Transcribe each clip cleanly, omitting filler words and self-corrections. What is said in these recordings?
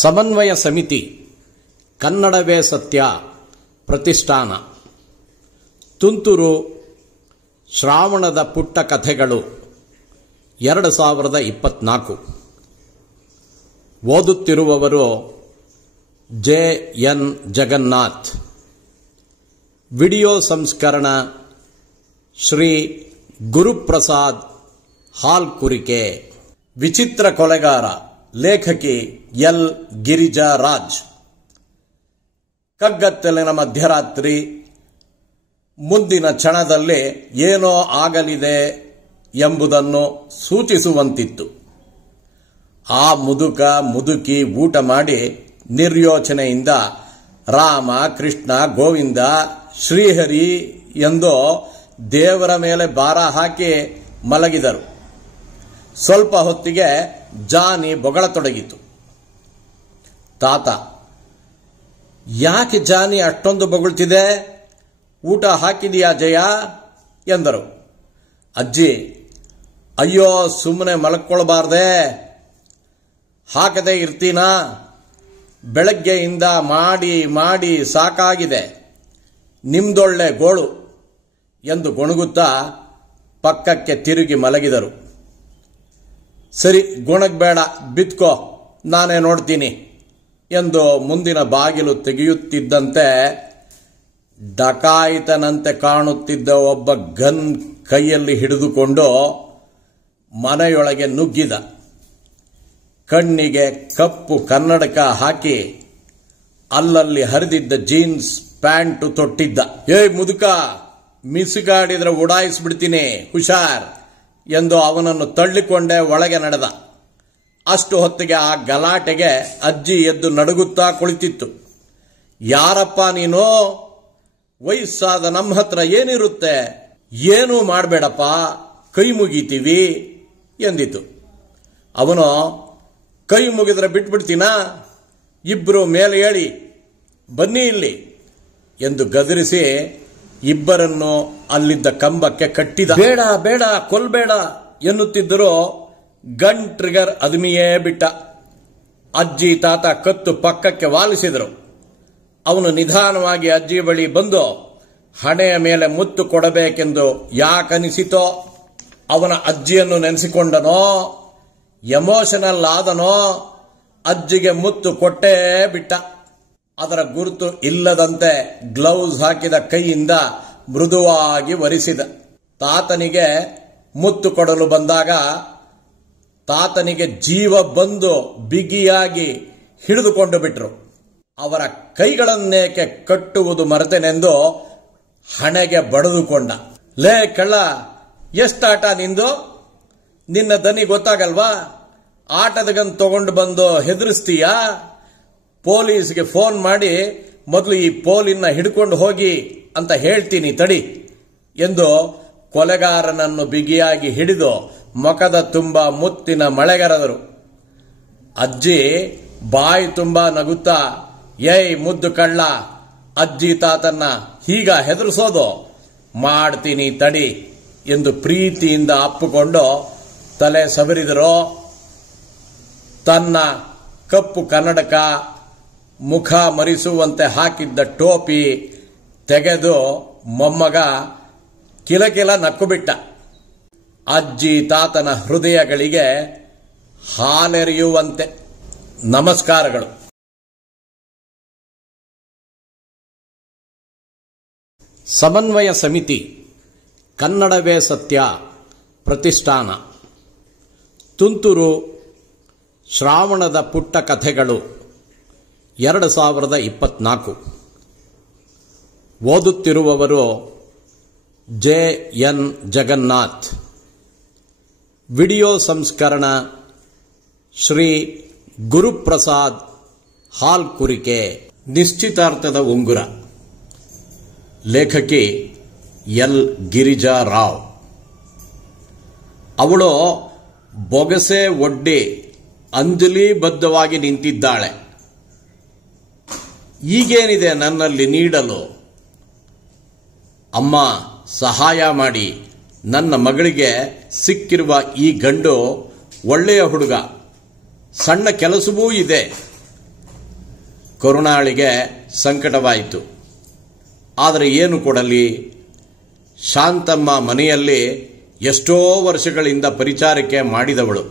ಸಮನ್ವಯ ಸಮಿತಿ ಕನ್ನಡವೇ ಸತ್ಯ ಪ್ರತಿಷ್ಠಾನ ತುಂತುರು ಶ್ರಾವಣದ ಪುಟ್ಟ ಕಥೆಗಳು 2024 ಓದುತ್ತಿರುವವರು ಜೆ.ಎನ್. ಜಗನ್ನಾಥ್. ವಿಡಿಯೋ ಸಂಸ್ಕರಣ ಶ್ರೀ ಗುರುಪ್ರಸಾದ್ ಹಾಲ್ಕುರಿಕೆ. ವಿಚಿತ್ರ ಕೊಲೆಗಾರ ಲೇಖಕಿ ಎಲ್. ಗಿರಿಜಾ ರಾಜ್. ಕಗ್ಗತ್ತಲಿನ ಮಧ್ಯರಾತ್ರಿ. ಮುಂದಿನ ಕ್ಷಣದಲ್ಲಿ ಏನೋ ಆಗಲಿದೆ ಎಂಬುದನ್ನು ಸೂಚಿಸುವಂತಿತ್ತು. ಆ ಮುದುಕಿ ಊಟ ಮಾಡಿ ನಿರ್ಯೋಚನೆಯಿಂದ ರಾಮ, ಕೃಷ್ಣ, ಗೋವಿಂದ, ಶ್ರೀಹರಿ ಎಂದು ದೇವರ ಮೇಲೆ ಭಾರ ಹಾಕಿ ಮಲಗಿದರು. ಸ್ವಲ್ಪ ಹೊತ್ತಿಗೆ ಜಾನಿ ಬೊಗಳತೊಡಗಿತು. ತಾತ, ಯಾಕೆ ಜಾನಿ ಅಷ್ಟೊಂದು ಬೊಗಳ್ತಿದೆ? ಊಟ ಹಾಕಿದೀಯಾ ಜಯ ಎಂದರು. ಅಜ್ಜಿ, ಅಯ್ಯೋ ಸುಮ್ಮನೆ ಮಲಕ್ಕೊಳ್ಬಾರ್ದೆ, ಹಾಕದೆ ಇರ್ತೀನಾ? ಬೆಳಗ್ಗೆಯಿಂದ ಮಾಡಿ ಸಾಕಾಗಿದೆ, ನಿಮ್ದೊಳ್ಳೆ ಗೋಳು ಎಂದು ಗೊಣಗುತ್ತಾ ಪಕ್ಕಕ್ಕೆ ತಿರುಗಿ ಮಲಗಿದರು. ಸರಿ, ಗೊಣಗಬೇಡ, ಬಿತ್ಕೋ, ನಾನೇ ನೋಡ್ತೀನಿ ಎಂದು ಮುಂದಿನ ಬಾಗಿಲು ತೆಗೆಯುತ್ತಿದ್ದಂತೆ ಡಕಾಯಿತನಂತೆ ಕಾಣುತ್ತಿದ್ದ ಒಬ್ಬ ಗನ್ ಕೈಯಲ್ಲಿ ಹಿಡಿದುಕೊಂಡು ಮನೆಯೊಳಗೆ ನುಗ್ಗಿದ. ಕಣ್ಣಿಗೆ ಕಪ್ಪು ಕನ್ನಡಕ ಹಾಕಿ ಅಲ್ಲಲ್ಲಿ ಹರಿದಿದ್ದ ಜೀನ್ಸ್ ಪ್ಯಾಂಟು ತೊಟ್ಟಿದ್ದ. ಏ ಮುದುಕ, ಮಿಸುಗಾಡಿದ್ರೆ ಉಡಾಯಿಸ್ಬಿಡ್ತೀನಿ, ಹುಷಾರ್ ಎಂದು ಅವನನ್ನು ತಳ್ಳಿಕೊಂಡೇ ಒಳಗೆ ನಡೆದ. ಅಷ್ಟು ಹೊತ್ತಿಗೆ ಆ ಗಲಾಟೆಗೆ ಅಜ್ಜಿ ಎದ್ದು ನಡುಗುತ್ತಾ ಕುಳಿತಿತ್ತು. ಯಾರಪ್ಪ ನೀನು? ವಯಸ್ಸಾದ ನಮ್ಮ ಹತ್ರ ಏನಿರುತ್ತೆ? ಏನೂ ಮಾಡಬೇಡಪ್ಪ, ಕೈ ಮುಗಿತೀವಿ ಎಂದಿತು. ಅವನು, ಕೈ ಮುಗಿದ್ರೆ ಬಿಟ್ಬಿಡ್ತೀನಾ? ಇಬ್ಬರು ಮೇಲೆ ಹೇಳಿ ಬನ್ನಿ ಇಲ್ಲಿ ಎಂದು ಗದರಿಸಿ ಇಬ್ಬರನ್ನು ಅಲ್ಲಿದ್ದ ಕಂಬಕ್ಕೆ ಕಟ್ಟಿದ. ಬೇಡ ಬೇಡ, ಕೊಲ್ಬೇಡ ಎನ್ನುತ್ತಿದ್ದರೂ ಗನ್ ಟ್ರಿಗರ್ ಅದುಮಿಯೇ ಬಿಟ್ಟ. ಅಜ್ಜಿ ತಾತ ಕತ್ತು ಪಕ್ಕಕ್ಕೆ ವಾಲಿಸಿದರು. ಅವನು ನಿಧಾನವಾಗಿ ಅಜ್ಜಿ ಬಳಿ ಬಂದು ಹಣೆಯ ಮೇಲೆ ಮುತ್ತು ಕೊಡಬೇಕೆಂದು ಯಾಕನಿಸಿತೋ ಅವನ ಅಜ್ಜಿಯನ್ನು ನೆನೆಸಿಕೊಂಡನೋ, ಎಮೋಷನಲ್ ಆದನೋ, ಅಜ್ಜಿಗೆ ಮುತ್ತು ಕೊಟ್ಟೇ ಬಿಟ್ಟ. ಅದರ ಗುರುತು ಇಲ್ಲದಂತೆ ಗ್ಲೌಸ್ ಹಾಕಿದ ಕೈಯಿಂದ ಮೃದುವಾಗಿ ಒರೆಸಿದ. ತಾತನಿಗೆ ಮುತ್ತು ಕೊಡಲು ಬಂದಾಗ ತಾತನಿಗೆ ಜೀವ ಬಂದು ಬಿಗಿಯಾಗಿ ಹಿಡಿದುಕೊಂಡು ಬಿಟ್ರು. ಅವರ ಕೈಗಳನ್ನೇಕೆ ಕಟ್ಟುವುದು ಮರೆತೆನೆಂದು ಹಣೆಗೆ ಬಡಿದುಕೊಂಡ. ಲೇ ಕಳ್ಳ, ಎಷ್ಟಾಟ ನಿಂದು? ನಿನ್ನ ದನಿ ಗೊತ್ತಾಗಲ್ವಾ? ಆಟದ ಗನ್ ತಗೊಂಡು ಬಂದು ಹೆದರಿಸ್ತೀಯಾ? ಪೊಲೀಸ್ಗೆ ಫೋನ್ ಮಾಡಿ ಮೊದಲು ಈ ಪೋಲಿನ ಹಿಡ್ಕೊಂಡು ಹೋಗಿ ಅಂತ ಹೇಳ್ತೀನಿ ತಡಿ ಎಂದು ಕೊಲೆಗಾರನನ್ನು ಬಿಗಿಯಾಗಿ ಹಿಡಿದು ಮೊಕದ ತುಂಬ ಮುತ್ತಿನ ಮಳೆಗರೆದರು. ಅಜ್ಜಿ ಬಾಯಿ ತುಂಬ ನಗುತ್ತಾ, ಏಯ್ ಮುದ್ದು ಕಳ್ಳ, ಅಜ್ಜಿ ತಾತನ್ನ ಹೀಗ ಹೆದರಿಸೋದು? ಮಾಡ್ತೀನಿ ತಡಿ ಎಂದು ಪ್ರೀತಿಯಿಂದ ಅಪ್ಪಿಕೊಂಡು ತಲೆ ಸವರಿದರು. ತನ್ನ ಕಪ್ಪು ಕನ್ನಡಕ, ಮುಖ ಮರೆಸುವಂತೆ ಹಾಕಿದ್ದ ಟೋಪಿ ತೆಗೆದು ಮೊಮ್ಮಗ ಕಿಲಕಿಲ ನಕ್ಕುಬಿಟ್ಟ. ಅಜ್ಜಿ ತಾತನ ಹೃದಯಗಳಿಗೆ ಹಾಲೆರೆಯುವಂತೆ. ನಮಸ್ಕಾರಗಳು. ಸಮನ್ವಯ ಸಮಿತಿ ಕನ್ನಡವೇ ಸತ್ಯ ಪ್ರತಿಷ್ಠಾನ ತುಂತುರು ಶ್ರಾವಣದ ಪುಟ್ಟ ಕಥೆಗಳು 2024 ಓದುತ್ತಿರುವವರು ಜೆ.ಎನ್. ಜಗನ್ನಾಥ್. ವಿಡಿಯೋ ಸಂಸ್ಕರಣ ಶ್ರೀ ಗುರುಪ್ರಸಾದ್ ಹಾಲ್ಕುರಿಕೆ. ನಿಶ್ಚಿತಾರ್ಥದ ಉಂಗುರ. ಲೇಖಕಿ ಎಲ್. ಗಿರಿಜಾ ರಾವ್. ಅವಳು ಬೊಗಸೆ ಒಡ್ಡಿ ಅಂಜಲಿಬದ್ಧವಾಗಿ ನಿಂತಿದ್ದಾಳೆ. ಈಗೇನಿದೆ ನನ್ನಲ್ಲಿ ನೀಡಲು? ಅಮ್ಮ, ಸಹಾಯ ಮಾಡಿ. ನನ್ನ ಮಗಳಿಗೆ ಸಿಕ್ಕಿರುವ ಈ ಗಂಡು ಒಳ್ಳೆಯ ಹುಡುಗ, ಸಣ್ಣ ಕೆಲಸವೂ ಇದೆ, ಕರುಣಾಳಿಗೆ ಸಂಕಟವಾಯಿತು. ಆದರೆ ಏನು ಕೊಡಲಿ? ಶಾಂತಮ್ಮ ಮನೆಯಲ್ಲಿ ಎಷ್ಟೋ ವರ್ಷಗಳಿಂದ ಪರಿಚಾರಿಕೆ ಮಾಡಿದವಳು.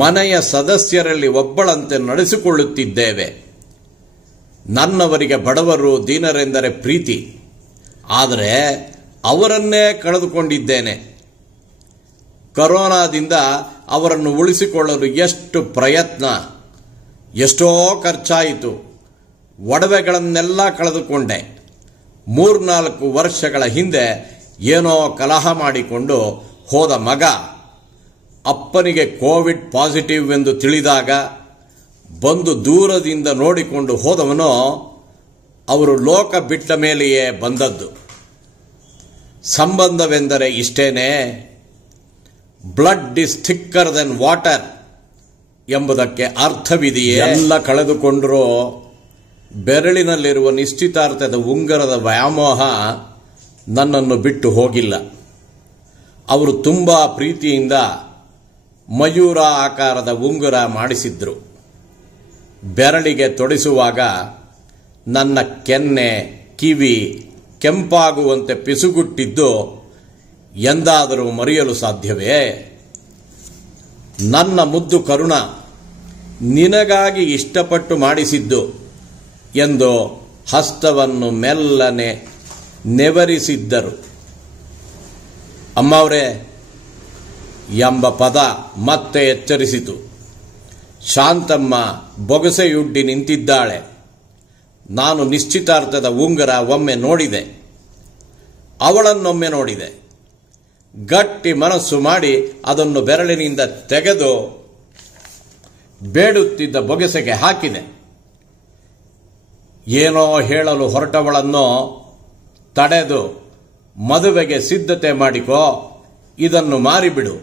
ಮನೆಯ ಸದಸ್ಯರಲ್ಲಿ ಒಬ್ಬಳಂತೆ ನಡೆಸಿಕೊಳ್ಳುತ್ತಿದ್ದೇವೆ. ನನ್ನವರಿಗೆ ಬಡವರು ದೀನರೆಂದರೆ ಪ್ರೀತಿ, ಆದರೆ ಅವರನ್ನೇ ಕಳೆದುಕೊಂಡಿದ್ದೇನೆ. ಕೊರೋನಾದಿಂದ ಅವರನ್ನು ಉಳಿಸಿಕೊಳ್ಳಲು ಎಷ್ಟು ಪ್ರಯತ್ನ, ಎಷ್ಟೋ ಖರ್ಚಾಯಿತು. ಒಡವೆಗಳನ್ನೆಲ್ಲ ಕಳೆದುಕೊಂಡೆ. 3-4 ವರ್ಷಗಳ ಹಿಂದೆ ಏನೋ ಕಲಹ ಮಾಡಿಕೊಂಡು ಹೋದ ಮಗ ಅಪ್ಪನಿಗೆ ಕೋವಿಡ್ ಪಾಸಿಟಿವ್ ಎಂದು ತಿಳಿದಾಗ ಬಂದು ದೂರದಿಂದ ನೋಡಿಕೊಂಡು ಹೋದವನು ಅವರು ಲೋಕ ಬಿಟ್ಟ ಮೇಲೆಯೇ ಬಂದದ್ದು. ಸಂಬಂಧವೆಂದರೆ ಇಷ್ಟೇನೆ. Blood is thicker than water ಎಂಬುದಕ್ಕೆ ಅರ್ಥವಿದೆಯೇ? ಎಲ್ಲ ಕಳೆದುಕೊಂಡರೂ ಬೆರಳಿನಲ್ಲಿರುವ ನಿಶ್ಚಿತಾರ್ಥದ ಉಂಗುರದ ವ್ಯಾಮೋಹ ನನ್ನನ್ನು ಬಿಟ್ಟು ಹೋಗಿಲ್ಲ. ಅವರು ತುಂಬ ಪ್ರೀತಿಯಿಂದ ಮಯೂರ ಆಕಾರದ ಉಂಗುರ ಮಾಡಿಸಿದ್ರು. ಬೆರಳಿಗೆ ತೊಡಿಸುವಾಗ ನನ್ನ ಕೆನ್ನೆ, ಕಿವಿ ಕೆಂಪಾಗುವಂತೆ ಪಿಸುಗುಟ್ಟಿದ್ದು ಎಂದಾದರೂ ಮರೆಯಲು ಸಾಧ್ಯವೇ? ನನ್ನ ಮುದ್ದು ಕರುಣ ನಿನಗಾಗಿ ಇಷ್ಟಪಟ್ಟು ಮಾಡಿಸಿದ್ದು ಎಂದು ಹಸ್ತವನ್ನು ಮೆಲ್ಲನೆ ನೆವರಿಸಿದ್ದರು. ಅಮ್ಮವರೇ ಎಂಬ ಪದ ಮತ್ತೆ ಎಚ್ಚರಿಸಿತು. ಶಾಂತಮ್ಮ ಬೊಗಸೆಯುಡ್ಡಿ ನಿಂತಿದ್ದಾಳೆ. ನಾನು ನಿಶ್ಚಿತಾರ್ಥದ ಉಂಗುರ ಒಮ್ಮೆ ನೋಡಿದೆ, ಅವಳನ್ನೊಮ್ಮೆ ನೋಡಿದೆ. ಗಟ್ಟಿ ಮನಸ್ಸು ಮಾಡಿ ಅದನ್ನು ಬೆರಳಿನಿಂದ ತೆಗೆದು ಬೇಡುತ್ತಿದ್ದ ಬೊಗಸೆಗೆ ಹಾಕಿದೆ. ಏನೋ ಹೇಳಲು ಹೊರಟವಳನ್ನು ತಡೆದು, ಮದುವೆಗೆ ಸಿದ್ಧತೆ ಮಾಡಿಕೋ, ಇದನ್ನು ಮಾರಿಬಿಡು,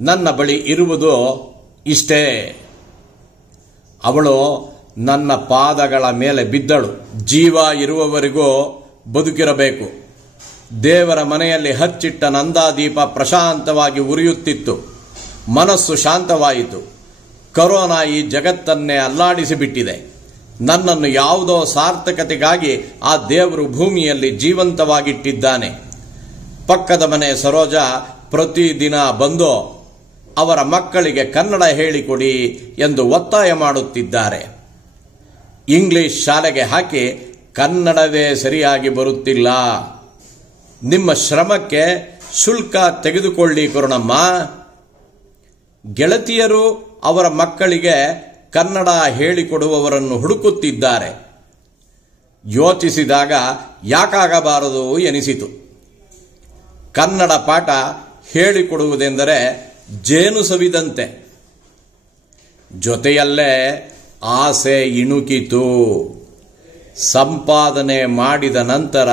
ನನ್ನ ಬಳಿ ಇರುವುದು ಇಷ್ಟೇ. ಅವಳು ನನ್ನ ಪಾದಗಳ ಮೇಲೆ ಬಿದ್ದಳು. ಜೀವ ಇರುವವರೆಗೂ ಬದುಕಿರಬೇಕು. ದೇವರ ಮನೆಯಲ್ಲಿ ಹಚ್ಚಿಟ್ಟ ನಂದಾದೀಪ ಪ್ರಶಾಂತವಾಗಿ ಉರಿಯುತ್ತಿತ್ತು. ಮನಸ್ಸು ಶಾಂತವಾಯಿತು. ಕೊರೋನಾ ಈ ಜಗತ್ತನ್ನೇ ಅಲ್ಲಾಡಿಸಿಬಿಟ್ಟಿದೆ. ನನ್ನನ್ನು ಯಾವುದೋ ಸಾರ್ಥಕತೆಗಾಗಿ ಆ ದೇವರು ಭೂಮಿಯಲ್ಲಿ ಜೀವಂತವಾಗಿಟ್ಟಿದ್ದಾನೆ. ಪಕ್ಕದ ಮನೆ ಸರೋಜ ಪ್ರತಿದಿನ ಬಂದು ಅವರ ಮಕ್ಕಳಿಗೆ ಕನ್ನಡ ಹೇಳಿಕೊಡಿ ಎಂದು ಒತ್ತಾಯ ಮಾಡುತ್ತಿದ್ದಾರೆ. ಇಂಗ್ಲಿಷ್ ಶಾಲೆಗೆ ಹಾಕಿ ಕನ್ನಡವೇ ಸರಿಯಾಗಿ ಬರುತ್ತಿಲ್ಲ. ನಿಮ್ಮ ಶ್ರಮಕ್ಕೆ ಶುಲ್ಕ ತೆಗೆದುಕೊಳ್ಳಿ ಕರುಣಮ್ಮ. ಗೆಳತಿಯರು ಅವರ ಮಕ್ಕಳಿಗೆ ಕನ್ನಡ ಹೇಳಿಕೊಡುವವರನ್ನು ಹುಡುಕುತ್ತಿದ್ದಾರೆ. ಯೋಚಿಸಿದಾಗ ಯಾಕಾಗಬಾರದು ಎನಿಸಿತು. ಕನ್ನಡ ಪಾಠ ಹೇಳಿಕೊಡುವುದೆಂದರೆ ಜೇನು ಸವಿದಂತೆ. ಜೊತೆಯಲ್ಲೇ ಆಸೆ ಇಣುಕಿತು. ಸಂಪಾದನೆ ಮಾಡಿದ ನಂತರ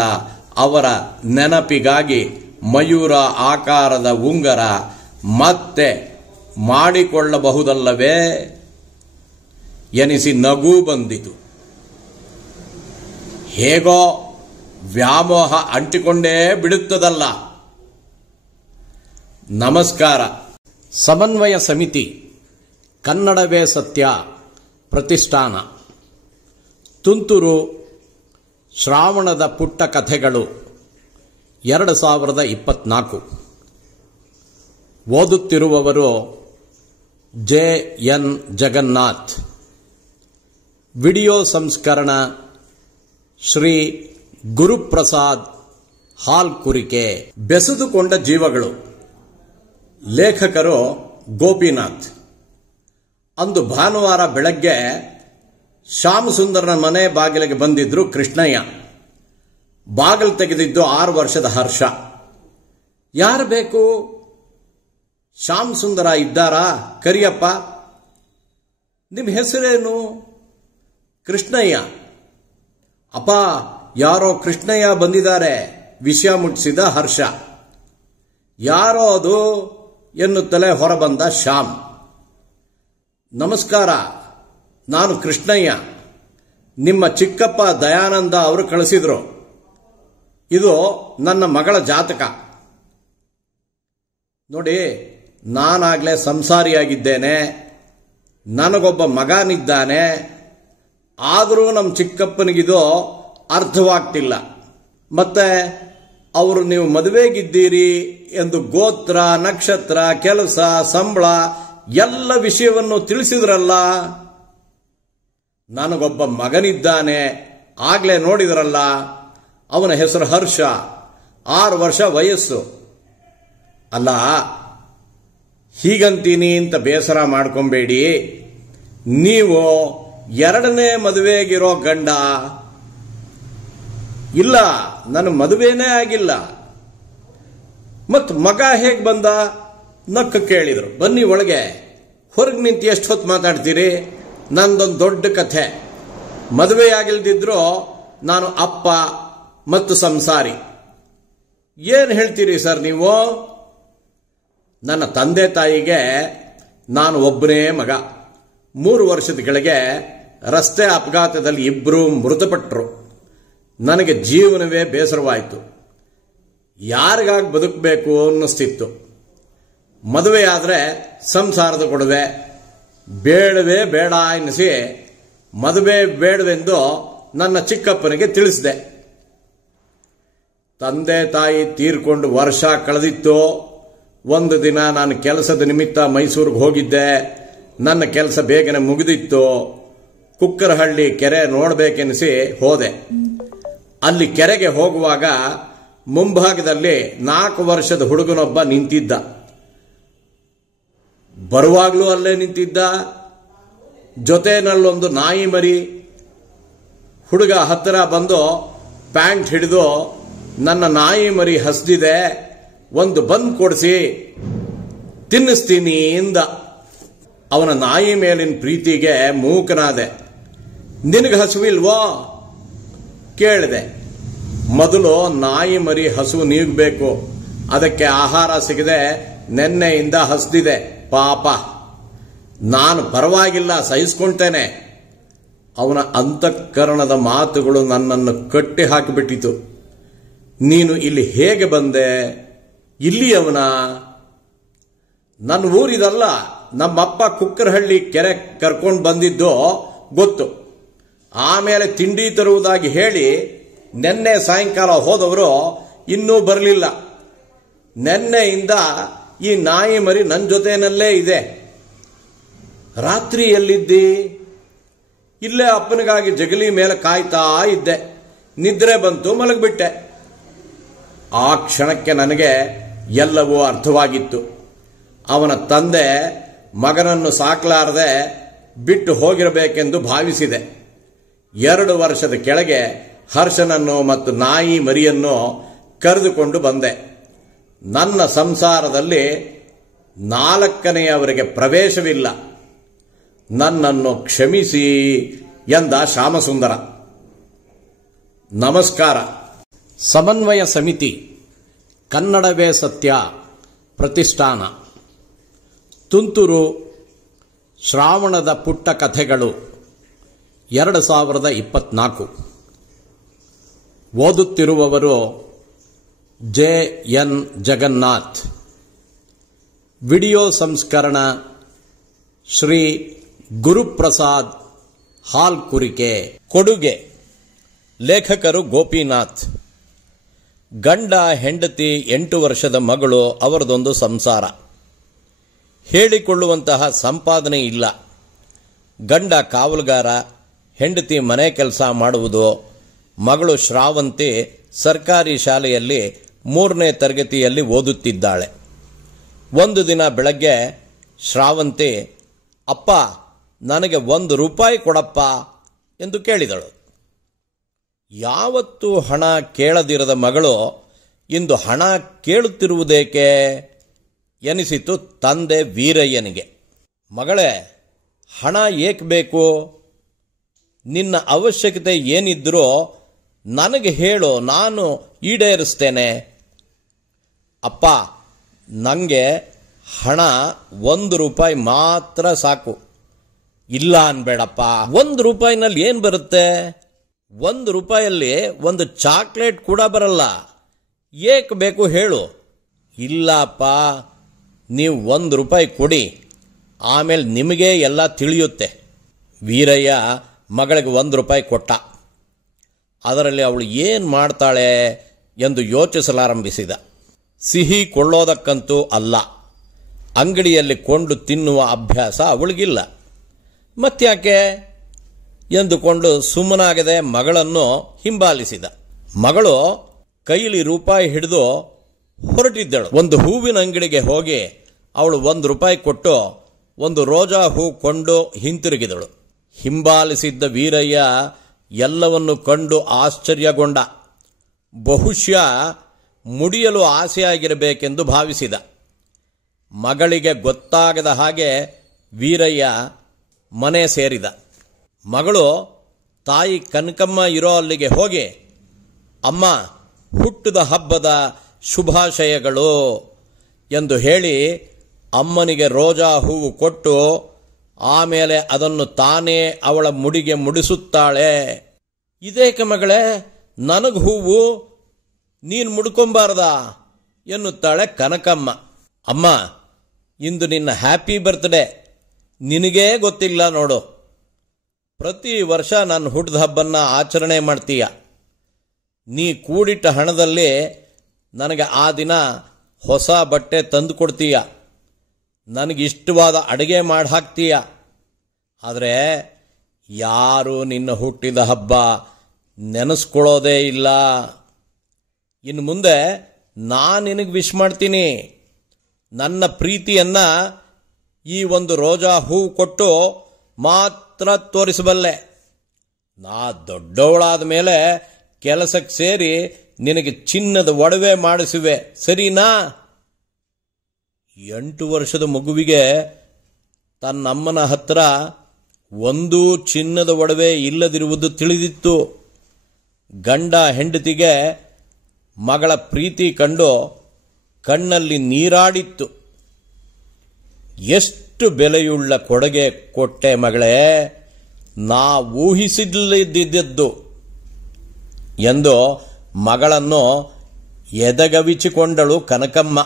ಅವರ ನೆನಪಿಗಾಗಿ ಮಯೂರ ಆಕಾರದ ಉಂಗುರ ಮತ್ತೆ ಮಾಡಿಕೊಳ್ಳಬಹುದಲ್ಲವೇ ಎನಿಸಿ ನಗು ಬಂದಿತು. ಹೇಗೋ ವ್ಯಾಮೋಹ ಅಂಟಿಕೊಂಡೇ ಬಿಡುತ್ತದಲ್ಲ. ನಮಸ್ಕಾರ. ಸಮನ್ವಯ ಸಮಿತಿ, ಕನ್ನಡವೇ ಸತ್ಯ ಪ್ರತಿಷ್ಠಾನ, ತುಂತುರು ಶ್ರಾವಣದ ಪುಟ್ಟ ಕಥೆಗಳು 2024. ಓದುತ್ತಿರುವವರು JN ಜಗನ್ನಾಥ್. ವಿಡಿಯೋ ಸಂಸ್ಕರಣ ಶ್ರೀ ಗುರುಪ್ರಸಾದ್ ಹಾಲ್ಕುರಿಕೆ. ಬೆಸೆದುಕೊಂಡ ಜೀವಗಳು. ಲೇಖಕರು ಗೋಪಿನಾಥ್. ಅಂದು ಭಾನುವಾರ ಬೆಳಗ್ಗೆ ಶ್ಯಾಮ್ ಸುಂದರನ ಮನೆ ಬಾಗಿಲಿಗೆ ಬಂದಿದ್ರು ಕೃಷ್ಣಯ್ಯ. ಬಾಗಿಲು ತೆಗೆದಿದ್ದು 6 ವರ್ಷದ ಹರ್ಷ. ಯಾರು ಬೇಕು? ಶ್ಯಾಮ್ ಸುಂದರ ಇದ್ದಾರಾ? ಕರಿಯಪ್ಪ. ನಿಮ್ಮ ಹೆಸರೇನು? ಕೃಷ್ಣಯ್ಯ. ಅಪ್ಪ, ಯಾರೋ ಕೃಷ್ಣಯ್ಯ ಬಂದಿದ್ದಾರೆ, ವಿಷಯ ಮುಟ್ಟಿಸಿದ ಹರ್ಷ. ಯಾರೋ ಅದು ಎನ್ನುತ್ತಲೇ ಹೊರಬಂದ ಶ್ಯಾಮ್. ನಮಸ್ಕಾರ, ನಾನು ಕೃಷ್ಣಯ್ಯ. ನಿಮ್ಮ ಚಿಕ್ಕಪ್ಪ ದಯಾನಂದ ಅವರು ಕಳಿಸಿದ್ರು. ಇದು ನನ್ನ ಮಗಳ ಜಾತಕ ನೋಡಿ. ನಾನಾಗಲೇ ಸಂಸಾರಿಯಾಗಿದ್ದೇನೆ. ನನಗೊಬ್ಬ ಮಗನಿದ್ದಾನೆ. ಆದರೂ ನಮ್ಮ ಚಿಕ್ಕಪ್ಪನಿಗಿದು ಅರ್ಥವಾಗ್ತಿಲ್ಲ. ಮತ್ತೆ ಅವರು ನೀವು ಮದುವೆಗಿದ್ದೀರಿ ಎಂದು ಗೋತ್ರ, ನಕ್ಷತ್ರ, ಕೆಲಸ, ಸಂಬಳ ಎಲ್ಲ ವಿಷಯವನ್ನು ತಿಳಿಸಿದ್ರಲ್ಲ. ನನಗೊಬ್ಬ ಮಗನಿದ್ದಾನೆ, ಆಗ್ಲೇ ನೋಡಿದ್ರಲ್ಲ. ಅವನ ಹೆಸರು ಹರ್ಷ, 6 ವರ್ಷ ವಯಸ್ಸು. ಅಲ್ಲ, ಹೀಗಂತೀನಿ ಅಂತ ಬೇಸರ ಮಾಡ್ಕೊಂಬೇಡಿ. ನೀವು 2ನೇ ಮದುವೆಗಿರೋ ಗಂಡ. ಇಲ್ಲ, ನನ್ನ ಮದುವೆನೇ ಆಗಿಲ್ಲ. ಮತ್ತು ಮಗ ಹೇಗೆ ಬಂದ? ನಕ್ಕ ಕೇಳಿದ್ರು. ಬನ್ನಿ ಒಳಗೆ. ಹೊರಗೆ ನಿಂತು ಎಷ್ಟು ಹೊತ್ತು ಮಾತಾಡ್ತೀರಿ? ನಂದೊಂದು ದೊಡ್ಡ ಕಥೆ. ಮದುವೆಯಾಗಿಲ್ದಿದ್ರು ನಾನು ಅಪ್ಪ ಮತ್ತು ಸಂಸಾರಿ. ಏನು ಹೇಳ್ತೀರಿ ಸರ್ ನೀವು? ನನ್ನ ತಂದೆ ತಾಯಿಗೆ ನಾನು ಒಬ್ಬನೇ ಮಗ. 3 ವರ್ಷದ ಕೆಳಗೆ ರಸ್ತೆ ಅಪಘಾತದಲ್ಲಿ ಇಬ್ಬರು ಮೃತಪಟ್ಟರು. ನನಗೆ ಜೀವನವೇ ಬೇಸರವಾಯಿತು. ಯಾರಿಗಾಗಿ ಬದುಕಬೇಕು ಅನ್ನಿಸ್ತಿತ್ತು. ಮದುವೆಯಾದರೆ ಸಂಸಾರದ ಕೊಡುವೆ, ಬೇಡವೇ ಬೇಡ ಎನ್ನಿಸಿ ಮದುವೆ ಬೇಡವೆಂದು ನನ್ನ ಚಿಕ್ಕಪ್ಪನಿಗೆ ತಿಳಿಸಿದೆ. ತಂದೆ ತಾಯಿ ತೀರ್ಕೊಂಡು ವರ್ಷ ಕಳೆದಿತ್ತು. ಒಂದು ದಿನ ನಾನು ಕೆಲಸದ ನಿಮಿತ್ತ ಮೈಸೂರಿಗೆ ಹೋಗಿದ್ದೆ. ನನ್ನ ಕೆಲಸ ಬೇಗನೆ ಮುಗಿದಿತ್ತು. ಕುಕ್ಕರಹಳ್ಳಿ ಕೆರೆ ನೋಡಬೇಕೆನಿಸಿ ಹೋದೆ. ಅಲ್ಲಿ ಕೆರೆಗೆ ಹೋಗುವಾಗ ಮುಂಭಾಗದಲ್ಲಿ 4 ವರ್ಷದ ಹುಡುಗನೊಬ್ಬ ನಿಂತಿದ್ದ. ಬರುವಾಗಲೂ ಅಲ್ಲೇ ನಿಂತಿದ್ದ. ಜೊತೆನಲ್ಲೊಂದು ನಾಯಿ ಮರಿ. ಹುಡುಗ ಹತ್ತಿರ ಬಂದು ಪ್ಯಾಂಟ್ ಹಿಡಿದು, ನನ್ನ ನಾಯಿ ಮರಿ ಹಸ್ದಿದೆ, ಒಂದು ಬಂದ್ ಕೊಡಿಸಿ ತಿನ್ನಿಸ್ತೀನಿ ಎಂದ. ಅವನ ನಾಯಿ ಮೇಲಿನ ಪ್ರೀತಿಗೆ ಮೂಕನಾದೆ. ನಿನಗೆ ಹಸುವಿಲ್ವೋ ಕೇಳಿದೆ. ಮೊದಲು ನಾಯಿ ಮರಿ ಹಸು ನೀಗಬೇಕು, ಅದಕ್ಕೆ ಆಹಾರ ಸಿಗದೆ ನೆನ್ನೆಯಿಂದ ಹಸ್ದಿದೆ ಪಾಪ. ನಾನು ಪರವಾಗಿಲ್ಲ, ಸಹಿಸ್ಕೊಳ್ತೇನೆ. ಅವನ ಅಂತಃಕರಣದ ಮಾತುಗಳು ನನ್ನನ್ನು ಕಟ್ಟಿ ಹಾಕಿಬಿಟ್ಟಿತು. ನೀನು ಇಲ್ಲಿ ಹೇಗೆ ಬಂದೆ? ಇಲ್ಲಿ ಅವನ? ನನ್ನ ಊರಿದಲ್ಲ. ನಮ್ಮಪ್ಪ ಕುಕ್ಕರಹಳ್ಳಿ ಕೆರೆ ಕರ್ಕೊಂಡು ಬಂದಿದ್ದು ಗೊತ್ತು. ಆಮೇಲೆ ತಿಂಡಿ ತರುವುದಾಗಿ ಹೇಳಿ ನೆನ್ನೆ ಸಾಯಂಕಾಲ ಹೋದವರು ಇನ್ನೂ ಬರಲಿಲ್ಲ. ನೆನ್ನೆಯಿಂದ ಈ ನಾಯಿ ಮರಿ ನನ್ನ ಜೊತೆನಲ್ಲೇ ಇದೆ. ರಾತ್ರಿ ಎಲ್ಲಿದ್ದಿ? ಇಲ್ಲೇ ಅಪ್ಪನಿಗಾಗಿ ಜಗಲಿ ಮೇಲೆ ಕಾಯ್ತಾ ಇದ್ದೆ. ನಿದ್ರೆ ಬಂತು, ಮಲಗಿಬಿಟ್ಟೆ. ಆ ಕ್ಷಣಕ್ಕೆ ನನಗೆ ಎಲ್ಲವೂ ಅರ್ಥವಾಗಿತ್ತು. ಅವನ ತಂದೆ ಮಗನನ್ನು ಸಾಕಲಾರದೆ ಬಿಟ್ಟು ಹೋಗಿರಬೇಕೆಂದು ಭಾವಿಸಿದೆ. 2 ವರ್ಷದ ಕೆಳಗೆ ಹರ್ಷನನ್ನು ಮತ್ತು ನಾಯಿ ಮರಿಯನ್ನು ಕರೆದುಕೊಂಡು ಬಂದೆ. ನನ್ನ ಸಂಸಾರದಲ್ಲಿ 4ನೆಯವರಿಗೆ ಪ್ರವೇಶವಿಲ್ಲ. ನನ್ನನ್ನು ಕ್ಷಮಿಸಿ ಎಂದ ಶ್ಯಾಮಸುಂದರ. ನಮಸ್ಕಾರ. ಸಮನ್ವಯ ಸಮಿತಿ, ಕನ್ನಡವೇ ಸತ್ಯ ಪ್ರತಿಷ್ಠಾನ, ತುಂತುರು ಶ್ರಾವಣದ ಪುಟ್ಟ ಕಥೆಗಳು, 2024. ಓದುತ್ತಿರುವವರು JN ಜಗನ್ನಾಥ್. ವಿಡಿಯೋ ಸಂಸ್ಕರಣ ಶ್ರೀ ಗುರುಪ್ರಸಾದ್ ಹಾಲ್ಕುರಿಕೆ. ಕೊಡುಗೆ ಲೇಖಕರು ಗೋಪಿನಾಥ್. ಗಂಡ ಹೆಂಡತಿ 8 ವರ್ಷದ ಮಗಳು, ಅವರದೊಂದು ಸಂಸಾರ. ಹೇಳಿಕೊಳ್ಳುವಂತಹ ಸಂಪಾದನೆ ಇಲ್ಲ. ಗಂಡ ಕಾವಲುಗಾರ, ಹೆಂಡತಿ ಮನೆ ಕೆಲಸ ಮಾಡುವುದು. ಮಗಳು ಶ್ರಾವಂತಿ ಸರ್ಕಾರಿ ಶಾಲೆಯಲ್ಲಿ 3ನೇ ತರಗತಿಯಲ್ಲಿ ಓದುತ್ತಿದ್ದಾಳೆ. ಒಂದು ದಿನ ಬೆಳಗ್ಗೆ ಶ್ರಾವಂತಿ, ಅಪ್ಪ ನನಗೆ ₹1 ಕೊಡಪ್ಪ ಎಂದು ಕೇಳಿದಳು. ಯಾವತ್ತೂ ಹಣ ಕೇಳದಿರದ ಮಗಳು ಇಂದು ಹಣ ಕೇಳುತ್ತಿರುವುದೇಕೆ ಎನಿಸಿತು ತಂದೆ ವೀರಯ್ಯನಿಗೆ. ಮಗಳೇ, ಹಣ ಏಕೆ ಬೇಕು? ನಿನ್ನ ಅವಶ್ಯಕತೆ ಏನಿದ್ರೂ ನನಗೆ ಹೇಳು, ನಾನು ಈಡೇರಿಸ್ತೇನೆ. ಅಪ್ಪ, ನನಗೆ ಹಣ ₹1 ಮಾತ್ರ ಸಾಕು. ಇಲ್ಲ ಅನ್ಬೇಡಪ್ಪ. ₹1 ಏನು ಬರುತ್ತೆ? ₹1 ಒಂದು ಚಾಕ್ಲೇಟ್ ಕೂಡ ಬರಲ್ಲ. ಏಕೆ ಬೇಕು ಹೇಳು? ಇಲ್ಲಪ್ಪ, ನೀವು ₹1 ಕೊಡಿ, ಆಮೇಲೆ ನಿಮಗೆ ಎಲ್ಲ ತಿಳಿಯುತ್ತೆ. ವೀರಯ್ಯ ಮಗಳಿಗೆ ₹1 ಕೊಟ್ಟ. ಅದರಲ್ಲಿ ಅವಳು ಏನು ಮಾಡ್ತಾಳೆ ಎಂದು ಯೋಚಿಸಲಾರಂಭಿಸಿದ. ಸಿಹಿ ಕೊಳ್ಳೋದಕ್ಕಂತೂ ಅಲ್ಲ, ಅಂಗಡಿಯಲ್ಲಿ ಕೊಂಡು ತಿನ್ನುವ ಅಭ್ಯಾಸ ಅವಳಿಗಿಲ್ಲ. ಮತ್ತ್ಯಾಕೆ ಎಂದುಕೊಂಡು ಸುಮ್ಮನಾಗದೆ ಮಗಳನ್ನು ಹಿಂಬಾಲಿಸಿದ. ಮಗಳು ಕೈಲಿ ₹1 ಹಿಡಿದು ಹೊರಟಿದ್ದಳು. ಒಂದು ಹೂವಿನ ಅಂಗಡಿಗೆ ಹೋಗಿ ಅವಳು ₹1 ಕೊಟ್ಟು ಒಂದು ರೋಜಾ ಹೂ ಕೊಂಡು ಹಿಂತಿರುಗಿದಳು. ಹಿಂಬಾಲಿಸಿದ್ದ ವೀರಯ್ಯ ಎಲ್ಲವನ್ನು ಕಂಡು ಆಶ್ಚರ್ಯಗೊಂಡ. ಬಹುಶಃ ಮುಡಿಯಲು ಆಸೆಯಾಗಿರಬೇಕೆಂದು ಭಾವಿಸಿದ. ಮಗಳಿಗೆ ಗೊತ್ತಾಗದ ಹಾಗೆ ವೀರಯ್ಯ ಮನೆ ಸೇರಿದ. ಮಗಳು ತಾಯಿ ಕನಕಮ್ಮ ಇರೋ ಅಲ್ಲಿಗೆ ಹೋಗಿ, ಅಮ್ಮ, ಹುಟ್ಟಿದ ಹಬ್ಬದ ಶುಭಾಶಯಗಳು ಎಂದು ಹೇಳಿ ಅಮ್ಮನಿಗೆ ರೋಜಾ ಹೂವು ಕೊಟ್ಟು ಆಮೇಲೆ ಅದನ್ನು ತಾನೇ ಅವಳ ಮುಡಿಗೆ ಮುಡಿಸುತ್ತಾಳೆ. ಇದೇಕೆ ಮಗಳೇ, ನನಗೆ ಹೂವು, ನೀನು ಮುಡ್ಕೊಂಬಾರ್ದ ಎನ್ನುತ್ತಾಳೆ ಕನಕಮ್ಮ. ಅಮ್ಮ, ಇಂದು ನಿನ್ನ ಹ್ಯಾಪಿ ಬರ್ತ್ಡೇ, ನಿನಗೇ ಗೊತ್ತಿಲ್ಲ ನೋಡು. ಪ್ರತಿ ವರ್ಷ ನನ್ನ ಹುಟ್ಟಿದ ಹಬ್ಬನ್ನ ಆಚರಣೆ ಮಾಡ್ತೀಯ. ನೀ ಕೂಡಿಟ್ಟ ಹಣದಲ್ಲಿ ನನಗೆ ಆ ದಿನ ಹೊಸ ಬಟ್ಟೆ ತಂದು ಕೊಡ್ತೀಯ, ನನಗಿಷ್ಟವಾದ ಅಡುಗೆ ಮಾಡಿ ಹಾಕ್ತೀಯ. ಆದರೆ ಯಾರೂ ನಿನ್ನ ಹುಟ್ಟಿದ ಹಬ್ಬ ನೆನೆಸ್ಕೊಳ್ಳೋದೇ ಇಲ್ಲ. ಇನ್ನು ಮುಂದೆ ನಾನು ನಿನಗೆ ವಿಶ್ ಮಾಡ್ತೀನಿ. ನನ್ನ ಪ್ರೀತಿಯನ್ನ ಈ ಒಂದು ರೋಜಾ ಹೂವು ಕೊಟ್ಟು ಮಾತ್ರ ತೋರಿಸಬಲ್ಲೆ. ನಾ ದೊಡ್ಡವಳಾದ ಮೇಲೆ ಕೆಲಸಕ್ಕೆ ಸೇರಿ ನಿನಗೆ ಚಿನ್ನದ ಒಡವೆ ಮಾಡಿಸುವೆ, ಸರಿನಾ? 8 ವರ್ಷದ ಮಗುವಿಗೆ ತನ್ನಮ್ಮನ ಹತ್ರ ಒಂದೂ ಚಿನ್ನದ ಒಡವೆ ಇಲ್ಲದಿರುವುದು ತಿಳಿದಿತ್ತು. ಗಂಡ ಹೆಂಡತಿಗೆ ಮಗಳ ಪ್ರೀತಿ ಕಂಡು ಕಣ್ಣಲ್ಲಿ ನೀರಾಡಿತ್ತು. ಎಷ್ಟು ಬೆಲೆಯುಳ್ಳ ಕೊಡುಗೆ ಕೊಟ್ಟೆ ಮಗಳೇ, ನಾ ಊಹಿಸಿಲ್ಲದಿದ್ದದ್ದು ಎಂದು ಮಗಳನ್ನು ಎದೆಗವಿಚಿಕೊಂಡಳು ಕನಕಮ್ಮ.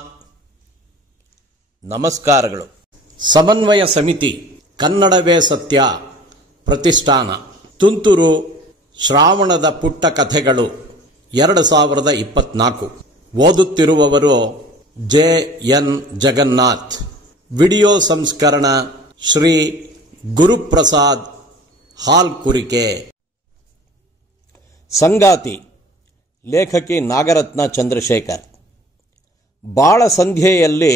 ನಮಸ್ಕಾರಗಳು. ಸಮನ್ವಯ ಸಮಿತಿ ಕನ್ನಡವೇ ಸತ್ಯ ಪ್ರತಿಷ್ಠಾನ, ತುಂತುರು ಶ್ರಾವಣದ ಪುಟ್ಟ ಕಥೆಗಳು 2024. ಓದುತ್ತಿರುವವರು JN ಜಗನ್ನಾಥ್. ವಿಡಿಯೋ ಸಂಸ್ಕರಣ ಶ್ರೀ ಗುರುಪ್ರಸಾದ್ ಹಾಲ್ಕುರಿಕೆ. ಸಂಗಾತಿ ಲೇಖಕಿ ನಾಗರತ್ನ ಚಂದ್ರಶೇಖರ್. ಬಾಳ ಸಂಧ್ಯೆಯಲ್ಲಿ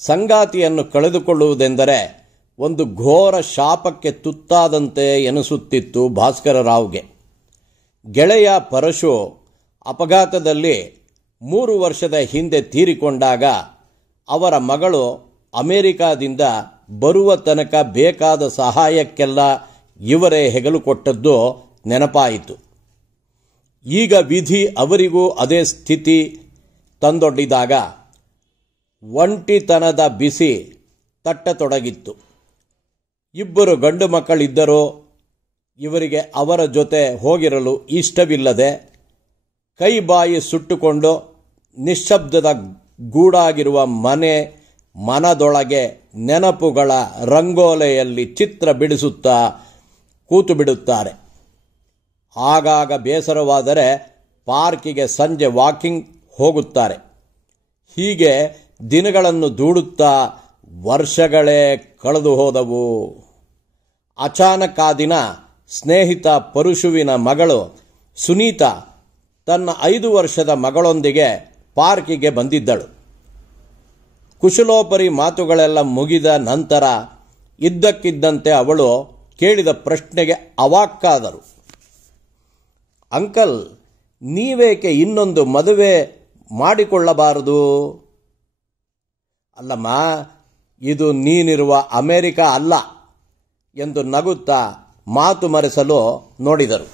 ಸಂಗಾತಿಯನ್ನು ಕಳೆದುಕೊಳ್ಳುವುದೆಂದರೆ ಒಂದು ಘೋರ ಶಾಪಕ್ಕೆ ತುತ್ತಾದಂತೆ ಎನಿಸುತ್ತಿತ್ತು ಭಾಸ್ಕರ ರಾವ್ಗೆ. ಗೆಳೆಯ ಪರಶು ಅಪಘಾತದಲ್ಲಿ 3 ವರ್ಷದ ಹಿಂದೆ ತೀರಿಕೊಂಡಾಗ ಅವರ ಮಗಳು ಅಮೆರಿಕಾದಿಂದ ಬರುವ ತನಕ ಬೇಕಾದ ಸಹಾಯಕ್ಕೆಲ್ಲ ಇವರೇ ಹೆಗಲು ಕೊಟ್ಟದ್ದು ನೆನಪಾಯಿತು. ಈಗ ವಿಧಿ ಅವರಿಗೂ ಅದೇ ಸ್ಥಿತಿ ತಂದೊಡ್ಡಿದಾಗ ಒಂಟಿತನದ ಬಿಸಿ ತಟ್ಟತೊಡಗಿತ್ತು. 2 ಗಂಡು ಮಕ್ಕಳಿದ್ದರೂ ಇವರಿಗೆ ಅವರ ಜೊತೆ ಹೋಗಿರಲು ಇಷ್ಟವಿಲ್ಲದೆ ಕೈ ಬಾಯಿ ಸುಟ್ಟುಕೊಂಡು ನಿಶ್ಶಬ್ದದ ಗೂಡಾಗಿರುವ ಮನದೊಳಗೆ ನೆನಪುಗಳ ರಂಗೋಲೆಯಲ್ಲಿ ಚಿತ್ರ ಬಿಡಿಸುತ್ತಾ ಕೂತು ಬಿಡುತ್ತಾರೆ. ಆಗಾಗ ಬೇಸರವಾದರೆ ಪಾರ್ಕಿಗೆ ಸಂಜೆ ವಾಕಿಂಗ್ ಹೋಗುತ್ತಾರೆ. ಹೀಗೆ ದಿನಗಳನ್ನು ದೂಡುತ್ತಾ ವರ್ಷಗಳೇ ಕಳೆದು ಹೋದವು. ಅಚಾನಕ್ ಆ ದಿನ ಸ್ನೇಹಿತ ಪರಶುವಿನ ಮಗಳು ಸುನೀತಾ ತನ್ನ 5 ವರ್ಷದ ಮಗಳೊಂದಿಗೆ ಪಾರ್ಕಿಗೆ ಬಂದಿದ್ದಳು. ಕುಶಲೋಪರಿ ಮಾತುಗಳೆಲ್ಲ ಮುಗಿದ ನಂತರ ಇದ್ದಕ್ಕಿದ್ದಂತೆ ಅವಳು ಕೇಳಿದ ಪ್ರಶ್ನೆಗೆ ಅವಾಕ್ಕಾದರು. ಅಂಕಲ್, ನೀವೇಕೆ ಇನ್ನೊಂದು ಮದುವೆ ಮಾಡಿಕೊಳ್ಳಬಾರದು? ಅಲ್ಲಮ್ಮ, ಇದು ನೀನಿರುವ ಅಮೆರಿಕ ಅಲ್ಲ ಎಂದು ನಗುತ್ತಾ ಮಾತು ಮರೆಸಲು ನೋಡಿದರು.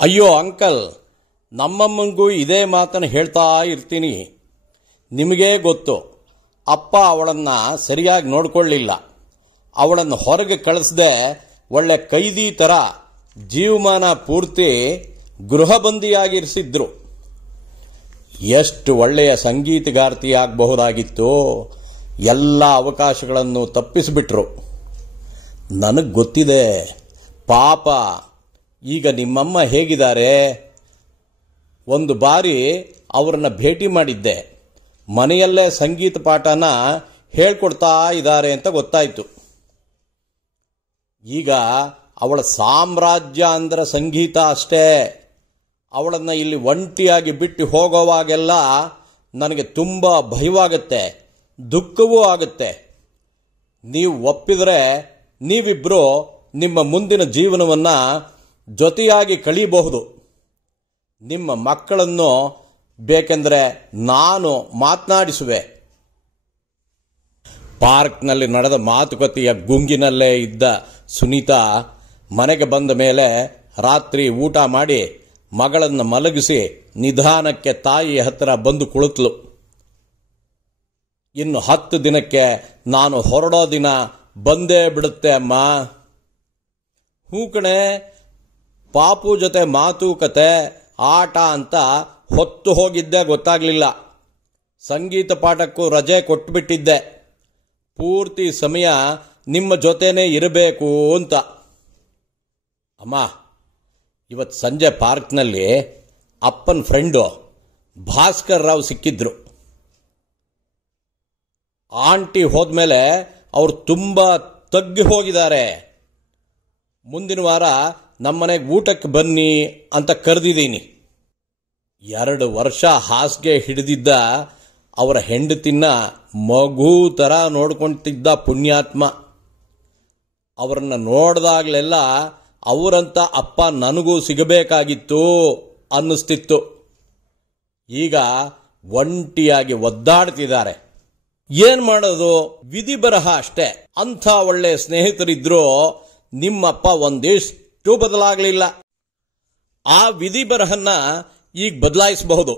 ಅಯ್ಯೋ ಅಂಕಲ್, ನಮ್ಮಮ್ಮಂಗೂ ಇದೇ ಮಾತನ್ನು ಹೇಳ್ತಾ ಇರ್ತೀನಿ. ನಿಮಗೇ ಗೊತ್ತು, ಅಪ್ಪ ಅವಳನ್ನು ಸರಿಯಾಗಿ ನೋಡಿಕೊಳ್ಳಿಲ್ಲ. ಅವಳನ್ನು ಹೊರಗೆ ಕಳಿಸದೆ ಒಳ್ಳೆ ಕೈದಿ ಥರ ಜೀವಮಾನ ಪೂರ್ತಿ ಗೃಹಬಂದಿಯಾಗಿರಿಸಿದ್ರು. ಎಷ್ಟು ಒಳ್ಳೆಯ ಸಂಗೀತಗಾರ್ತಿಯಾಗಬಹುದಾಗಿತ್ತು. ಎಲ್ಲ ಅವಕಾಶಗಳನ್ನು ತಪ್ಪಿಸಿಬಿಟ್ರು. ನನಗೆ ಗೊತ್ತಿದೆ, ಪಾಪ ಈಗ ನಿಮ್ಮಮ್ಮ ಹೇಗಿದ್ದಾರೆ. ಒಂದು ಬಾರಿ ಅವರನ್ನ ಭೇಟಿ ಮಾಡಿದ್ದೆ. ಮನೆಯಲ್ಲೇ ಸಂಗೀತ ಪಾಠನ ಹೇಳ್ಕೊಡ್ತಾ ಇದ್ದಾರೆ ಅಂತ ಗೊತ್ತಾಯಿತು. ಈಗ ಅವಳ ಸಾಮ್ರಾಜ್ಯ ಅಂದ್ರೆ ಸಂಗೀತ ಅಷ್ಟೇ. ಅವಳನ್ನು ಇಲ್ಲಿ ಒಂಟಿಯಾಗಿ ಬಿಟ್ಟು ಹೋಗೋವಾಗೆಲ್ಲ ನನಗೆ ತುಂಬ ಭಯವಾಗುತ್ತೆ, ದುಃಖವೂ ಆಗುತ್ತೆ. ನೀವು ಒಪ್ಪಿದರೆ ನೀವಿಬ್ಬರು ನಿಮ್ಮ ಮುಂದಿನ ಜೀವನವನ್ನು ಜೊತೆಯಾಗಿ ಕಳೀಬಹುದು. ನಿಮ್ಮ ಮಕ್ಕಳನ್ನು ಬೇಕೆಂದರೆ ನಾನು ಮಾತನಾಡಿಸುವೆ. ಪಾರ್ಕ್ನಲ್ಲಿ ನಡೆದ ಮಾತುಕತೆಯ ಗುಂಗಿನಲ್ಲೇ ಇದ್ದ ಸುನೀತಾ ಮನೆಗೆ ಬಂದ ಮೇಲೆ ರಾತ್ರಿ ಊಟ ಮಾಡಿ ಮಗಳನ್ನು ಮಲಗಿಸಿ ನಿಧಾನಕ್ಕೆ ತಾಯಿ ಹತ್ತಿರ ಬಂದು ಕುಳಿತಳು. ಇನ್ನು 10 ದಿನಕ್ಕೆ ನಾನು ಹೊರಡೋ ದಿನ ಬಂದೇ ಬಿಡುತ್ತೆ ಅಮ್ಮ. ಹೂ ಕಣೆ, ಪಾಪು ಜೊತೆ ಮಾತುಕತೆ ಆಟ ಅಂತ ಹೊತ್ತು ಹೋಗಿದ್ದೆ ಗೊತ್ತಾಗಲಿಲ್ಲ. ಸಂಗೀತ ಪಾಠಕ್ಕೂ ರಜೆ ಕೊಟ್ಟುಬಿಟ್ಟಿದ್ದೆ. ಪೂರ್ತಿ ಸಮಯ ನಿಮ್ಮ ಜೊತೆನೇ ಇರಬೇಕು ಅಂತ. ಅಮ್ಮ, ಇವತ್ತು ಸಂಜೆ ಪಾರ್ಕ್ನಲ್ಲಿ ಅಪ್ಪನ ಫ್ರೆಂಡು ಭಾಸ್ಕರ್ ರಾವ್ ಸಿಕ್ಕಿದ್ರು. ಆಂಟಿ ಹೋದ್ಮೇಲೆ ಅವರು ತುಂಬ ತಗ್ಗಿ ಹೋಗಿದ್ದಾರೆ. ಮುಂದಿನ ವಾರ ನಮ್ಮನೆಗೆ ಊಟಕ್ಕೆ ಬನ್ನಿ ಅಂತ ಕರೆದಿದ್ದೀನಿ. 2 ವರ್ಷ ಹಾಸಿಗೆ ಹಿಡಿದಿದ್ದ ಅವರ ಹೆಂಡತಿನ ಮಗು ಥರ ನೋಡ್ಕೊಳ್ತಿದ್ದ ಪುಣ್ಯಾತ್ಮ. ಅವರನ್ನು ನೋಡಿದಾಗಲೆಲ್ಲ ಅವರಂತ ಅಪ್ಪ ನನಗೂ ಸಿಗಬೇಕಾಗಿತ್ತು ಅನ್ನಿಸ್ತಿತ್ತು. ಈಗ ಒಂಟಿಯಾಗಿ ಒದ್ದಾಡ್ತಿದ್ದಾರೆ. ಏನ್ ಮಾಡೋದು, ವಿಧಿ ಬರಹ ಅಷ್ಟೇ. ಅಂಥ ಒಳ್ಳೆ ಸ್ನೇಹಿತರಿದ್ರು ನಿಮ್ಮಪ್ಪ ಒಂದಿಷ್ಟು ಬದಲಾಗಲಿಲ್ಲ. ಆ ವಿಧಿ ಬರಹನ್ನ ಈಗ ಬದಲಾಯಿಸಬಹುದು.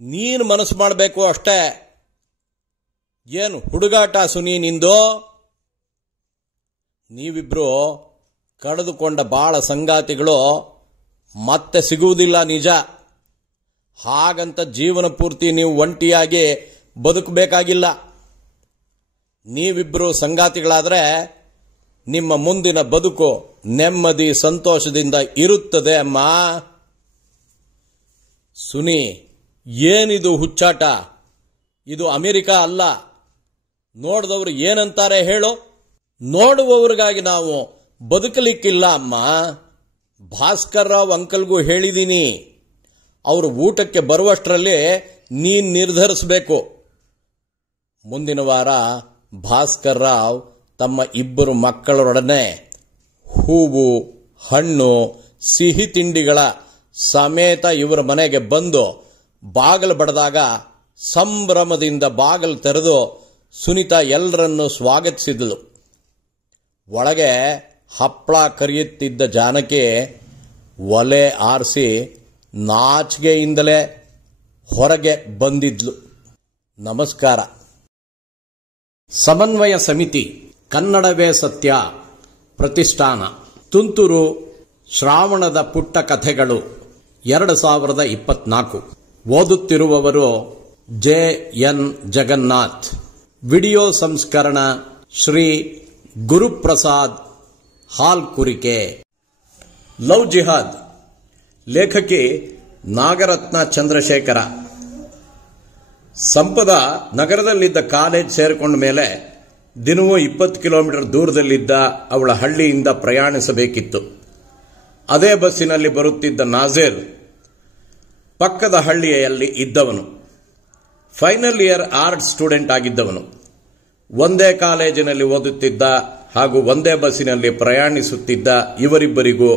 ನೀನು ಮನಸ್ಸು ಮಾಡಬೇಕು ಅಷ್ಟೇ. ಏನು ಹುಡುಗಾಟ ಸುನಿ ನಿಂದು? ನೀವಿಬ್ರು ಕಳೆದುಕೊಂಡ ಬಾಳ ಸಂಗಾತಿಗಳು ಮತ್ತೆ ಸಿಗುವುದಿಲ್ಲ, ನಿಜ. ಹಾಗಂತ ಜೀವನ ಪೂರ್ತಿ ನೀವು ಒಂಟಿಯಾಗಿ ಬದುಕಬೇಕಾಗಿಲ್ಲ. ನೀವಿಬ್ರು ಸಂಗಾತಿಗಳಾದರೆ ನಿಮ್ಮ ಮುಂದಿನ ಬದುಕು ನೆಮ್ಮದಿ ಸಂತೋಷದಿಂದ ಇರುತ್ತದೆ ಅಮ್ಮ. ಸುನಿ, ಏನಿದು ಹುಚ್ಚಾಟ? ಇದು ಅಮೆರಿಕ ಅಲ್ಲ. ನೋಡಿದವರು ಏನಂತಾರೆ ಹೇಳು? ನೋಡುವವರಿಗಾಗಿ ನಾವು ಬದುಕಲಿಕ್ಕಿಲ್ಲ ಅಮ್ಮ. ಭಾಸ್ಕರ್ ರಾವ್ ಅಂಕಲ್ಗೂ ಹೇಳಿದ್ದೀನಿ, ಅವರು ಊಟಕ್ಕೆ ಬರುವಷ್ಟರಲ್ಲಿ ನೀನು ನಿರ್ಧರಿಸಬೇಕು. ಮುಂದಿನ ವಾರ ಭಾಸ್ಕರ್ ರಾವ್ ತಮ್ಮ 2 ಮಕ್ಕಳರೊಡನೆ ಹೂವು, ಹಣ್ಣು, ಸಿಹಿ ತಿಂಡಿಗಳ ಸಮೇತ ಇವರ ಮನೆಗೆ ಬಂದು ಬಾಗಿಲು ಬಡದಾಗ ಸಂಭ್ರಮದಿಂದ ಬಾಗಿಲು ತೆರೆದು ಸುನೀತಾ ಎಲ್ಲರನ್ನೂ ಸ್ವಾಗತಿಸಿದಳು. ಒಳಗೆ ಹಪ್ಪಳ ಕರಿಯುತ್ತಿದ್ದ ಜಾನಕಿ ಒಲೆ ಆರಿಸಿ ನಾಚಿಕೆಯಿಂದಲೇ ಹೊರಗೆ ಬಂದಿದ್ಲು. ನಮಸ್ಕಾರ. ಸಮನ್ವಯ ಸಮಿತಿ, ಕನ್ನಡವೇ ಸತ್ಯ ಪ್ರತಿಷ್ಠಾನ, ತುಂತುರು ಶ್ರಾವಣದ ಪುಟ್ಟ ಕಥೆಗಳು 2024. ಓದುತ್ತಿರುವವರು JN ಜಗನ್ನಾಥ್. ವಿಡಿಯೋ ಸಂಸ್ಕರಣ ಶ್ರೀ ಗುರುಪ್ರಸಾದ್ ಹಾಲ್ಕುರಿಕೆ. ಲವ್ ಜಿಹಾದ್. ಲೇಖಕಿ ನಾಗರತ್ನ ಚಂದ್ರಶೇಖರ. ಸಂಪದ ನಗರದಲ್ಲಿದ್ದ ಕಾಲೇಜ್ ಸೇರಿಕೊಂಡ ಮೇಲೆ ದಿನವೂ 20 ಕಿಲೋಮೀಟರ್ ದೂರದಲ್ಲಿದ್ದ ಅವಳ ಹಳ್ಳಿಯಿಂದ ಪ್ರಯಾಣಿಸಬೇಕಿತ್ತು. ಅದೇ ಬಸ್ಸಿನಲ್ಲಿ ಬರುತ್ತಿದ್ದ ನಾಜೀರ್ ಪಕ್ಕದ ಹಳ್ಳಿಯಲ್ಲಿ ಇದ್ದವನು. ಫೈನಲ್ ಇಯರ್ ಆರ್ಟ್ಸ್ ಸ್ಟೂಡೆಂಟ್ ಆಗಿದ್ದವನು. ಒಂದೇ ಕಾಲೇಜಿನಲ್ಲಿ ಓದುತ್ತಿದ್ದ ಹಾಗೂ ಒಂದೇ ಬಸ್ಸಿನಲ್ಲಿ ಪ್ರಯಾಣಿಸುತ್ತಿದ್ದ ಇವರಿಬ್ಬರಿಗೂ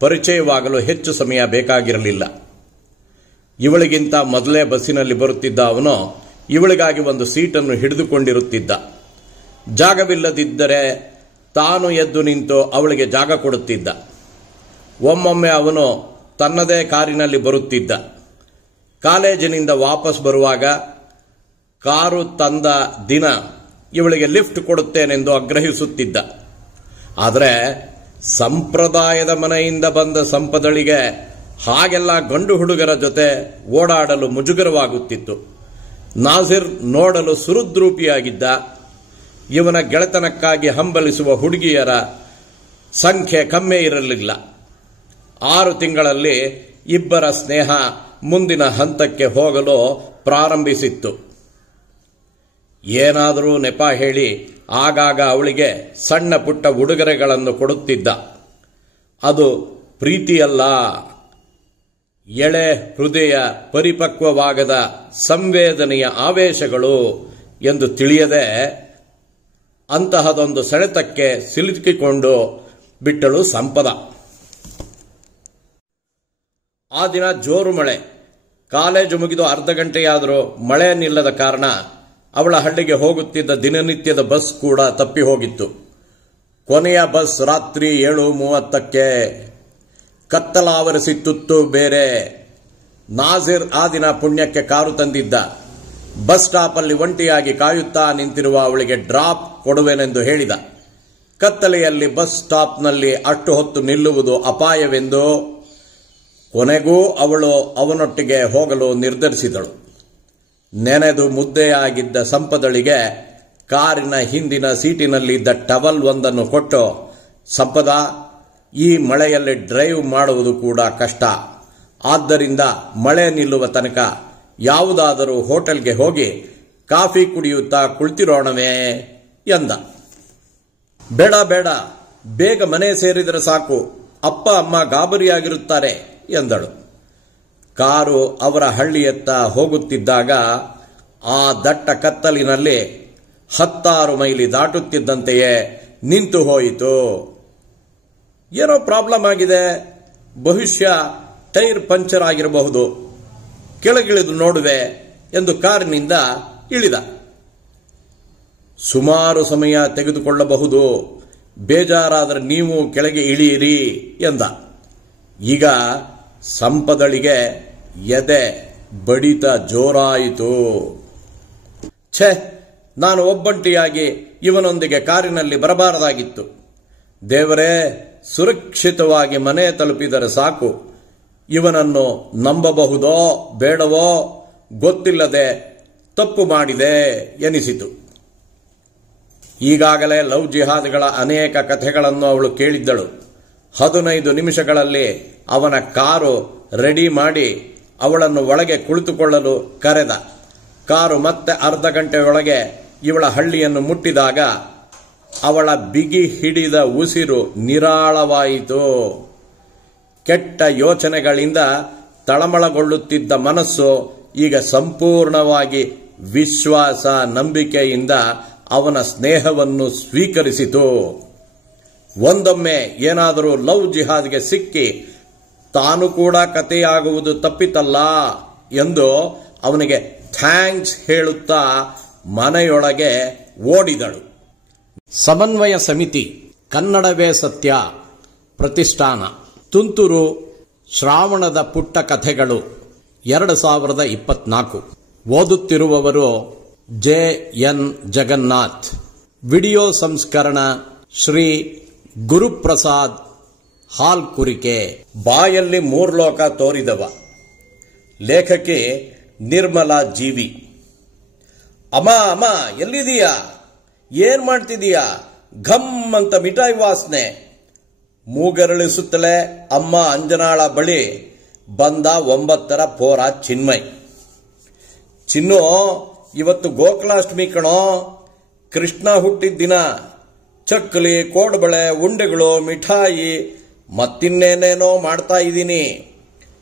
ಪರಿಚಯವಾಗಲು ಹೆಚ್ಚು ಸಮಯ ಬೇಕಾಗಿರಲಿಲ್ಲ. ಇವಳಿಗಿಂತ ಮೊದಲೇ ಬಸ್ಸಿನಲ್ಲಿ ಬರುತ್ತಿದ್ದ ಅವನು ಇವಳಿಗಾಗಿ ಒಂದು ಸೀಟನ್ನು ಹಿಡಿದುಕೊಂಡಿರುತ್ತಿದ್ದ. ಜಾಗವಿಲ್ಲದಿದ್ದರೆ ತಾನು ಎದ್ದು ನಿಂತು ಅವಳಿಗೆ ಜಾಗ ಕೊಡುತ್ತಿದ್ದ. ಒಮ್ಮೊಮ್ಮೆ ಅವನು ತನ್ನದೇ ಕಾರಿನಲ್ಲಿ ಬರುತ್ತಿದ್ದ. ಕಾಲೇಜಿನಿಂದ ವಾಪಸ್ ಬರುವಾಗ ಕಾರು ತಂದ ದಿನ ಇವಳಿಗೆ ಲಿಫ್ಟ್ ಕೊಡುತ್ತೇನೆಂದು ಆಗ್ರಹಿಸುತ್ತಿದ್ದ. ಆದರೆ ಸಂಪ್ರದಾಯದ ಮನೆಯಿಂದ ಬಂದ ಸಂಪದಳಿಗೆ ಹಾಗೆಲ್ಲ ಗಂಡು ಹುಡುಗರ ಜೊತೆ ಓಡಾಡಲು ಮುಜುಗರವಾಗುತ್ತಿತ್ತು. ನಾಜಿರ್ ನೋಡಲು ಸುಹೃದ್ರೂಪಿಯಾಗಿದ್ದ. ಇವನ ಗೆಳೆತನಕ್ಕಾಗಿ ಹಂಬಲಿಸುವ ಹುಡುಗಿಯರ ಸಂಖ್ಯೆ ಕಮ್ಮಿ ಇರಲಿಲ್ಲ. 6 ತಿಂಗಳಲ್ಲಿ ಇಬ್ಬರ ಸ್ನೇಹ ಮುಂದಿನ ಹಂತಕ್ಕೆ ಹೋಗಲು ಪ್ರಾರಂಭಿಸಿತ್ತು. ಏನಾದರೂ ನೆಪ ಹೇಳಿ ಆಗಾಗ ಅವಳಿಗೆ ಸಣ್ಣ ಪುಟ್ಟ ಉಡುಗೊರೆಗಳನ್ನು ಕೊಡುತ್ತಿದ್ದ. ಅದು ಪ್ರೀತಿಯಲ್ಲ, ಎಳೆ ಹೃದಯ ಪರಿಪಕ್ವವಾಗದ ಸಂವೇದನೆಯ ಆವೇಶಗಳು ಎಂದು ತಿಳಿಯದೆ ಅಂತಹದೊಂದು ಸೆಳೆತಕ್ಕೆ ಸಿಲುಕಿಕೊಂಡು ಬಿಟ್ಟಳು ಸಂಪದ. ಆ ದಿನ ಜೋರು ಮಳೆ. ಕಾಲೇಜು ಮುಗಿದು ಅರ್ಧ ಗಂಟೆಯಾದರೂ ಮಳೆ ನಿಲ್ಲದ ಕಾರಣ ಅವಳ ಹಳ್ಳಿಗೆ ಹೋಗುತ್ತಿದ್ದ ದಿನನಿತ್ಯದ ಬಸ್ ಕೂಡ ತಪ್ಪಿ ಹೋಗಿತ್ತು. ಕೊನೆಯ ಬಸ್ ರಾತ್ರಿ 7:30ಕ್ಕೆ. ಕತ್ತಲಾವರಿಸಿತ್ತು ಬೇರೆ. ನಾಜಿರ್ ಆ ದಿನ ಪುಣ್ಯಕ್ಕೆ ಕಾರು ತಂದಿದ್ದ. ಬಸ್ ಸ್ಟಾಪಲ್ಲಿ ಒಂಟಿಯಾಗಿ ಕಾಯುತ್ತಾ ನಿಂತಿರುವ ಅವಳಿಗೆ ಡ್ರಾಪ್ ಕೊಡುವೆನೆಂದು ಹೇಳಿದ. ಕತ್ತಲೆಯಲ್ಲಿ ಬಸ್ ಸ್ಟಾಪ್ನಲ್ಲಿ ಅಷ್ಟು ಹೊತ್ತು ನಿಲ್ಲುವುದು ಅಪಾಯವೆಂದು ಕೊನೆಗೂ ಅವಳು ಅವನೊಟ್ಟಿಗೆ ಹೋಗಲು ನಿರ್ಧರಿಸಿದಳು. ನೆನೆದು ಮುದ್ದೆಯಾಗಿದ್ದ ಸಂಪದಳಿಗೆ ಕಾರಿನ ಹಿಂದಿನ ಸೀಟಿನಲ್ಲಿದ್ದ ಟವಲ್ ಒಂದನ್ನು ಕೊಟ್ಟು, ಸಂಪದ, ಈ ಮಳೆಯಲ್ಲಿ ಡ್ರೈವ್ ಮಾಡುವುದು ಕೂಡ ಕಷ್ಟ. ಆದ್ದರಿಂದ ಮಳೆ ನಿಲ್ಲುವ ತನಕ ಯಾವುದಾದರೂ ಹೋಟೆಲ್ಗೆ ಹೋಗಿ ಕಾಫಿ ಕುಡಿಯುತ್ತಾ ಕುಳಿತಿರೋಣವೇ ಎಂದ. ಬೇಡ ಬೇಡ, ಬೇಗ ಮನೆ ಸೇರಿದರೆ ಸಾಕು, ಅಪ್ಪ ಅಮ್ಮ ಗಾಬರಿಯಾಗಿರುತ್ತಾರೆ ಎಂದಳು. ಕಾರು ಅವರ ಹಳ್ಳಿಯತ್ತ ಹೋಗುತ್ತಿದ್ದಾಗ ಆ ದಟ್ಟ ಕತ್ತಲಿನಲ್ಲಿ 10 ಮೈಲಿ ದಾಟುತ್ತಿದ್ದಂತೆಯೇ ನಿಂತು ಹೋಯಿತು. ಏನೋ ಪ್ರಾಬ್ಲಮ್ ಆಗಿದೆ, ಬಹುಶಃ ಟೈರ್ ಪಂಚರ್ ಆಗಿರಬಹುದು, ಕೆಳಗಿಳಿದು ನೋಡುವೆ ಎಂದು ಕಾರಿನಿಂದ ಇಳಿದ. ಸುಮಾರು ಸಮಯ ತೆಗೆದುಕೊಳ್ಳಬಹುದು, ಬೇಜಾರಾದರೆ ನೀವು ಕೆಳಗೆ ಇಳಿಯಿರಿ ಎಂದ. ಈಗ ಸಂಪದಳಿಗೆ ಎದೆ ಬಡಿತ ಜೋರಾಯಿತು. ಛೆ, ನಾನು ಒಬ್ಬಂಟಿಯಾಗಿ ಇವನೊಂದಿಗೆ ಕಾರಿನಲ್ಲಿ ಬರಬಾರದಾಗಿತ್ತು. ದೇವರೇ, ಸುರಕ್ಷಿತವಾಗಿ ಮನೆ ತಲುಪಿದರೆ ಸಾಕು. ಇವನನ್ನು ನಂಬಬಹುದೋ ಬೇಡವೋ ಗೊತ್ತಿಲ್ಲದೆ ತಪ್ಪು ಮಾಡಿದೆ ಎನಿಸಿತು. ಈಗಾಗಲೇ ಲವ್ ಜಿಹಾದ್ಗಳ ಅನೇಕ ಕಥೆಗಳನ್ನು ಅವಳು ಕೇಳಿದ್ದಳು. 15 ನಿಮಿಷಗಳಲ್ಲಿ ಅವನ ಕಾರು ರೆಡಿ ಮಾಡಿ ಅವಳನ್ನು ಒಳಗೆ ಕುಳಿತುಕೊಳ್ಳಲು ಕರೆದ. ಕಾರು ಮತ್ತೆ ಅರ್ಧ ಗಂಟೆಯೊಳಗೆ ಇವಳ ಹಳ್ಳಿಯನ್ನು ಮುಟ್ಟಿದಾಗ ಅವಳ ಬಿಗಿ ಹಿಡಿದ ಉಸಿರು ನಿರಾಳವಾಯಿತು. ಕೆಟ್ಟ ಯೋಚನೆಗಳಿಂದ ತಳಮಳಗೊಳ್ಳುತ್ತಿದ್ದ ಮನಸ್ಸು ಈಗ ಸಂಪೂರ್ಣವಾಗಿ ವಿಶ್ವಾಸ, ನಂಬಿಕೆಯಿಂದ ಅವನ ಸ್ನೇಹವನ್ನು ಸ್ವೀಕರಿಸಿತು. ಒಂದೊಮ್ಮೆ ಏನಾದರೂ ಲವ್ ಜಿಹಾದ್ಗೆ ಸಿಕ್ಕಿ ತಾನು ಕೂಡ ಕಥೆಯಾಗುವುದು ತಪ್ಪಿತಲ್ಲ ಎಂದು ಅವನಿಗೆ ಥ್ಯಾಂಕ್ಸ್ ಹೇಳುತ್ತಾ ಮನೆಯೊಳಗೆ ಓಡಿದಳು. ಸಮನ್ವಯ ಸಮಿತಿ, ಕನ್ನಡವೇ ಸತ್ಯ ಪ್ರತಿಷ್ಠಾನ, ತುಂತುರು ಶ್ರಾವಣದ ಪುಟ್ಟ ಕಥೆಗಳು 2024. ಓದುತ್ತಿರುವವರು JN ಜಗನ್ನಾಥ್. ವಿಡಿಯೋ ಸಂಸ್ಕರಣ ಶ್ರೀ ಗುರುಪ್ರಸಾದ್ ಹಾಲ್ಕುರಿಕೆ. ಬಾಯಲ್ಲಿ 3 ಲೋಕ ತೋರಿದವ. ಲೇಖಕಿ ನಿರ್ಮಲಾ ಜೀವಿ. ಅಮ್ಮ ಅಮ್ಮ ಎಲ್ಲಿದೀಯಾ? ಏನ್ ಮಾಡ್ತಿದೀಯಾ? ಘಮ್ ಅಂತ ಮಿಠಾಯಿ ವಾಸನೆ. ಮೂಗರಳಿಸುತ್ತಲೇ ಅಮ್ಮ ಅಂಜನಾಳ ಬಳಿ ಬಂದ 9ರ ಪೋರ ಚಿನ್ಮಯ್. ಚಿನ್ನು, ಇವತ್ತು ಗೋಕುಲಾಷ್ಟಮಿ ಕಣೋ, ಕೃಷ್ಣ ಹುಟ್ಟಿದ ದಿನ. ಚಕ್ಕಲಿ, ಕೋಡ್ಬಳೆ, ಉಂಡೆಗಳು, ಮಿಠಾಯಿ ಮತ್ತಿನ್ನೇನೇನೋ ಮಾಡ್ತಾ ಇದ್ದೀನಿ.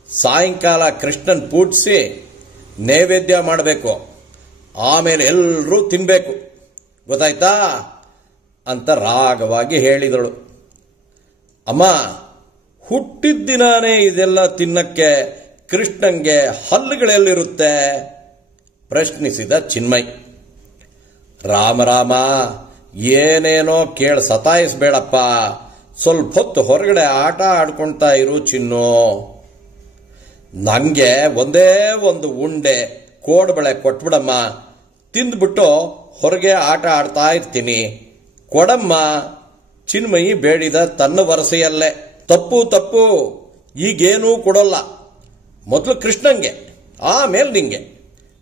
ಸಾಯಂಕಾಲ ಕೃಷ್ಣನ್ ಪೂಜಿಸಿ ನೈವೇದ್ಯ ಮಾಡಬೇಕು, ಆಮೇಲೆ ಎಲ್ಲರೂ ತಿನ್ಬೇಕು, ಗೊತ್ತಾಯ್ತಾ ಅಂತ ರಾಗವಾಗಿ ಹೇಳಿದಳು. ಅಮ್ಮ, ಹುಟ್ಟಿದ ದಿನಾನೇ ಇದೆಲ್ಲ ತಿನ್ನಕ್ಕೆ ಕೃಷ್ಣಂಗೆ ಹಲ್ಲುಗಳೆಲ್ಲಿರುತ್ತೆ ಪ್ರಶ್ನಿಸಿದ ಚಿನ್ಮಯ್. ರಾಮ ಏನೇನೋ ಕೇಳಿ ಸತಾಯಿಸ್ಬೇಡಪ್ಪ, ಸ್ವಲ್ಪ ಹೊತ್ತು ಹೊರಗಡೆ ಆಟ ಆಡ್ಕೊಳ್ತಾ ಇರು ಚಿನ್ನು. ನಂಗೆ ಒಂದೇ ಒಂದು ಉಂಡೆ ಕೋಡ್ಬಳೆ ಕೊಟ್ಬಿಡಮ್ಮ, ತಿಂದ್ಬಿಟ್ಟು ಹೊರಗೆ ಆಟ ಆಡ್ತಾ ಇರ್ತೀನಿ. ಕೊಡಮ್ಮ. ಚಿನ್ಮಯಿ ಬೇಡಿದ ತನ್ನ ವರಸೆಯಲ್ಲೇ. ತಪ್ಪು ತಪ್ಪು, ಈಗೇನೂ ಕೊಡೋಲ್ಲ, ಮೊದಲು ಕೃಷ್ಣಂಗೆ, ಆಮೇಲೆ ನಿಂಗೆ.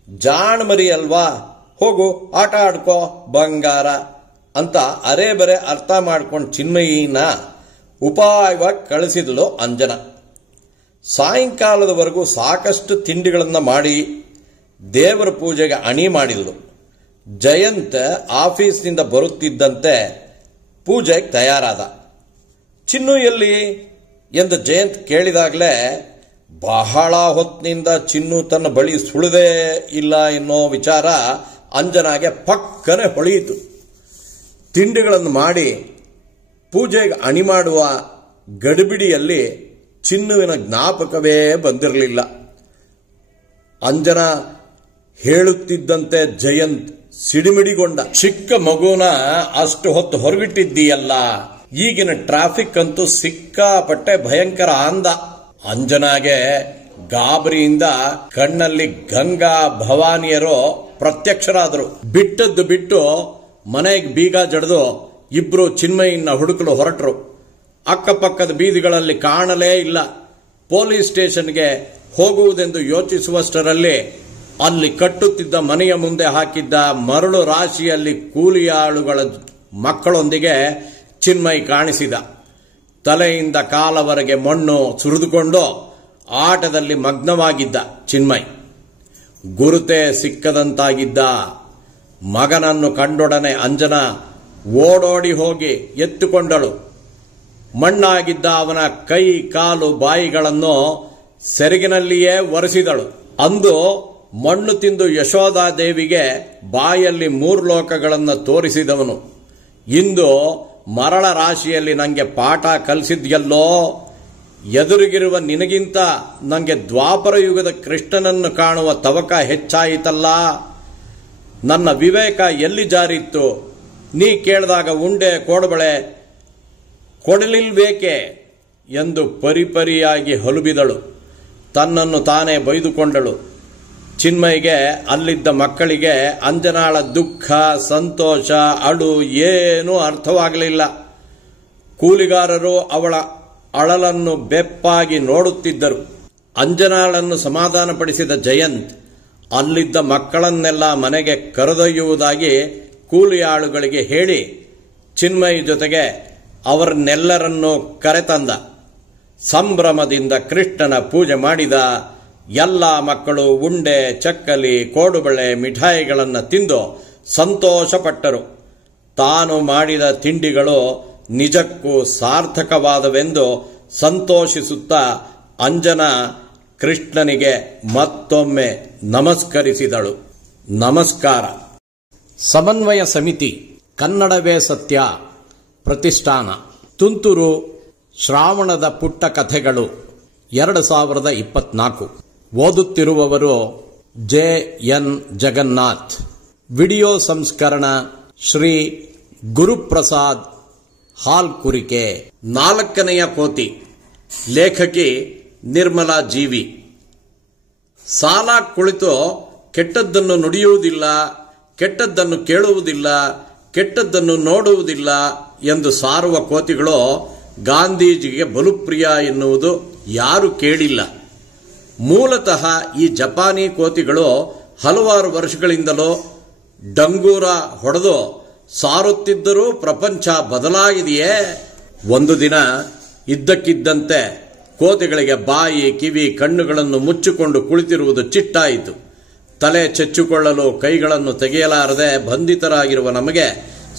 ಜಾಣ ಮರಿ ಅಲ್ವಾ, ಹೋಗು ಆಟ ಆಡ್ಕೋ ಬಂಗಾರ ಅಂತ ಅರೆ ಬರೆ ಅರ್ಥ ಮಾಡ್ಕೊಂಡು ಚಿನ್ಮಯಿನ ಉಪಾಯವಾಗಿ ಕಳಿಸಿದಳು ಅಂಜನಾ. ಸಾಯಂಕಾಲದವರೆಗೂ ಸಾಕಷ್ಟು ತಿಂಡಿಗಳನ್ನು ಮಾಡಿ ದೇವರ ಪೂಜೆಗೆ ಅಣಿ ಮಾಡಿದಳು. ಜಯಂತ್ ಆಫೀಸ್ನಿಂದ ಬರುತ್ತಿದ್ದಂತೆ ಪೂಜೆಗೆ ತಯಾರಾದ. ಚಿನ್ನು ಎಲ್ಲಿ ಎಂದು ಜಯಂತ್ ಕೇಳಿದಾಗಲೇ ಬಹಳ ಹೊತ್ತಿನಿಂದ ಚಿನ್ನು ತನ್ನ ಬಳಿ ಸುಳಿದೇ ಇಲ್ಲ ಎನ್ನೋ ವಿಚಾರ ಅಂಜನಾಗೆ ಪಕ್ಕನೆ ಹೊಳೆಯಿತು. ತಿಂಡಿಗಳನ್ನು ಮಾಡಿ ಪೂಜೆಗೆ ಅಣಿ ಮಾಡುವ ಗಡಿಬಿಡಿಯಲ್ಲಿ ಚಿನ್ನುವಿನ ಜ್ಞಾಪಕವೇ ಬಂದಿರಲಿಲ್ಲ. ಅಂಜನಾ ಹೇಳುತ್ತಿದ್ದಂತೆ ಜಯಂತ್ ಸಿಡಿಮಿಡಿಗೊಂಡ. ಚಿಕ್ಕ ಮಗುನ ಅಷ್ಟು ಹೊತ್ತು ಹೊರಗಿಟ್ಟಿದ್ದೀಯಲ್ಲ, ಈಗಿನ ಟ್ರಾಫಿಕ್ ಅಂತೂ ಸಿಕ್ಕಾಪಟ್ಟೆ ಭಯಂಕರ ಅಂದ. ಅಂಜನಾಗೆ ಗಾಬರಿಯಿಂದ ಕಣ್ಣಲ್ಲಿ ಗಂಗಾ ಭವಾನಿಯರು ಪ್ರತ್ಯಕ್ಷರಾದರು. ಬಿಟ್ಟದ್ದು ಬಿಟ್ಟು ಮನೆಗೆ ಬೀಗ ಜಡಿದು ಇಬ್ರು ಚಿನ್ಮಯಿನ ಹುಡುಕಲು ಹೊರಟರು. ಅಕ್ಕಪಕ್ಕದ ಬೀದಿಗಳಲ್ಲಿ ಕಾಣಲೇ ಇಲ್ಲ. ಪೊಲೀಸ್ ಸ್ಟೇಷನ್ಗೆ ಹೋಗುವುದೆಂದು ಯೋಚಿಸುವಷ್ಟರಲ್ಲಿ ಅಲ್ಲಿ ಕಟ್ಟುತ್ತಿದ್ದ ಮನೆಯ ಮುಂದೆ ಹಾಕಿದ್ದ ಮರಳು ರಾಶಿಯಲ್ಲಿ ಕೂಲಿಯಾಳುಗಳ ಮಕ್ಕಳೊಂದಿಗೆ ಚಿನ್ಮಯ್ ಕಾಣಿಸಿದ. ತಲೆಯಿಂದ ಕಾಲವರೆಗೆ ಮಣ್ಣು ಸುರಿದುಕೊಂಡು ಆಟದಲ್ಲಿ ಮಗ್ನವಾಗಿದ್ದ ಚಿನ್ಮಯ್. ಗುರುತೆ ಸಿಕ್ಕದಂತಾಗಿದ್ದ. ಮಗನನ್ನು ಕಂಡೊಡನೆ ಅಂಜನಾ ಓಡೋಡಿ ಹೋಗಿ ಎತ್ತುಕೊಂಡಳು. ಮಣ್ಣಾಗಿದ್ದ ಅವನ ಕೈ ಕಾಲು ಬಾಯಿಗಳನ್ನು ಸೆರಗಿನಲ್ಲಿಯೇ ಒರೆಸಿದಳು. ಅಂದು ಮಣ್ಣು ತಿಂದು ಯಶೋಧಾದೇವಿಗೆ ಬಾಯಲ್ಲಿ 3 ಲೋಕಗಳನ್ನು ತೋರಿಸಿದವನು ಇಂದು ಮರಳ ರಾಶಿಯಲ್ಲಿ ನನಗೆ ಪಾಠ ಕಲಿಸಿದ್ಯಲ್ಲೋ, ಎದುರಿಗಿರುವ ನಿನಗಿಂತ ನನಗೆ ದ್ವಾಪರ ಯುಗದ ಕೃಷ್ಣನನ್ನು ಕಾಣುವ ತವಕ ಹೆಚ್ಚಾಯಿತಲ್ಲ. ನನ್ನ ವಿವೇಕ ಎಲ್ಲಿ ಜಾರಿತ್ತು? ನೀ ಕೇಳಿದಾಗ ಉಂಡೆ ಕೋಡಬಳೆ ಕೊಡಲಿಲ್ಬೇಕೆ ಎಂದು ಪರಿಪರಿಯಾಗಿ ಹಲುಬಿದಳು. ತನ್ನನ್ನು ತಾನೇ ಬೈದುಕೊಂಡಳು. ಚಿನ್ಮಯ್ಗೆ ಅಲ್ಲಿದ್ದ ಮಕ್ಕಳಿಗೆ ಅಂಜನಾಳ ದುಃಖ, ಸಂತೋಷ, ಅಳು ಏನೂ ಅರ್ಥವಾಗಲಿಲ್ಲ. ಕೂಲಿಗಾರರು ಅವಳ ಅಳಲನ್ನು ಬೆಪ್ಪಾಗಿ ನೋಡುತ್ತಿದ್ದರು. ಅಂಜನಾಳನ್ನು ಸಮಾಧಾನಪಡಿಸಿದ ಜಯಂತ್ ಅಲ್ಲಿದ್ದ ಮಕ್ಕಳನ್ನೆಲ್ಲ ಮನೆಗೆ ಕರೆದೊಯ್ಯುವುದಾಗಿ ಕೂಲಿಯಾಳುಗಳಿಗೆ ಹೇಳಿ ಚಿನ್ಮಯ್ ಜೊತೆಗೆ ಅವರನ್ನೆಲ್ಲರನ್ನೂ ಕರೆತಂದ. ಸಂಭ್ರಮದಿಂದ ಕೃಷ್ಣನ ಪೂಜೆ ಮಾಡಿದ. ಎಲ್ಲ ಮಕ್ಕಳು ಉಂಡೆ, ಚಕ್ಕಲಿ, ಕೋಡುಬಳೆ, ಮಿಠಾಯಿಗಳನ್ನು ತಿಂದು ಸಂತೋಷಪಟ್ಟರು. ತಾನು ಮಾಡಿದ ತಿಂಡಿಗಳು ನಿಜಕ್ಕೂ ಸಾರ್ಥಕವಾದವೆಂದು ಸಂತೋಷಿಸುತ್ತಾ ಅಂಜನಾ ಕೃಷ್ಣನಿಗೆ ಮತ್ತೊಮ್ಮೆ ನಮಸ್ಕರಿಸಿದಳು. ನಮಸ್ಕಾರ. ಸಮನ್ವಯ ಸಮಿತಿ, ಕನ್ನಡವೇ ಸತ್ಯ ಪ್ರತಿಷ್ಠಾನ, ತುಂತುರು ಶ್ರಾವಣದ ಪುಟ್ಟ ಕಥೆಗಳು 2024. ಓದುತ್ತಿರುವವರು JN ಜಗನ್ನಾಥ್. ವಿಡಿಯೋ ಸಂಸ್ಕರಣ ಶ್ರೀ ಗುರುಪ್ರಸಾದ್ ಹಾಲ್ಕುರಿಕೆ. 4ನೆಯ ಕೋತಿ. ಲೇಖಕಿ ನಿರ್ಮಲಾ ಜೀವಿ. ಸಾಲ ಕುಳಿತು ಕೆಟ್ಟದ್ದನ್ನು ನುಡಿಯುವುದಿಲ್ಲ, ಕೆಟ್ಟದ್ದನ್ನು ಕೇಳುವುದಿಲ್ಲ, ಕೆಟ್ಟದ್ದನ್ನು ನೋಡುವುದಿಲ್ಲ ಎಂದು ಸಾರುವ ಕೋತಿಗಳು ಗಾಂಧೀಜಿಗೆ ಬಲುಪ್ರಿಯ ಎನ್ನುವುದು ಯಾರು ಕೇಳಿಲ್ಲ. ಮೂಲತಃ ಈ ಜಪಾನಿ ಕೋತಿಗಳು ಹಲವಾರು ವರ್ಷಗಳಿಂದಲೂ ಡಂಗೂರ ಹೊಡೆದು ಸಾರುತ್ತಿದ್ದರೂ ಪ್ರಪಂಚ ಬದಲಾಗಿದೆಯೇ? ಒಂದು ದಿನ ಇದ್ದಕ್ಕಿದ್ದಂತೆ ಕೋತಿಗಳಿಗೆ ಬಾಯಿ, ಕಿವಿ, ಕಣ್ಣುಗಳನ್ನು ಮುಚ್ಚಿಕೊಂಡು ಕುಳಿತಿರುವುದು ಚಿಟ್ಟಾಯಿತು. ತಲೆ ಚೆಚ್ಚಿಕೊಳ್ಳಲು ಕೈಗಳನ್ನು ತೆಗೆಯಲಾರದೆ ಬಂಧಿತರಾಗಿರುವ ನಮಗೆ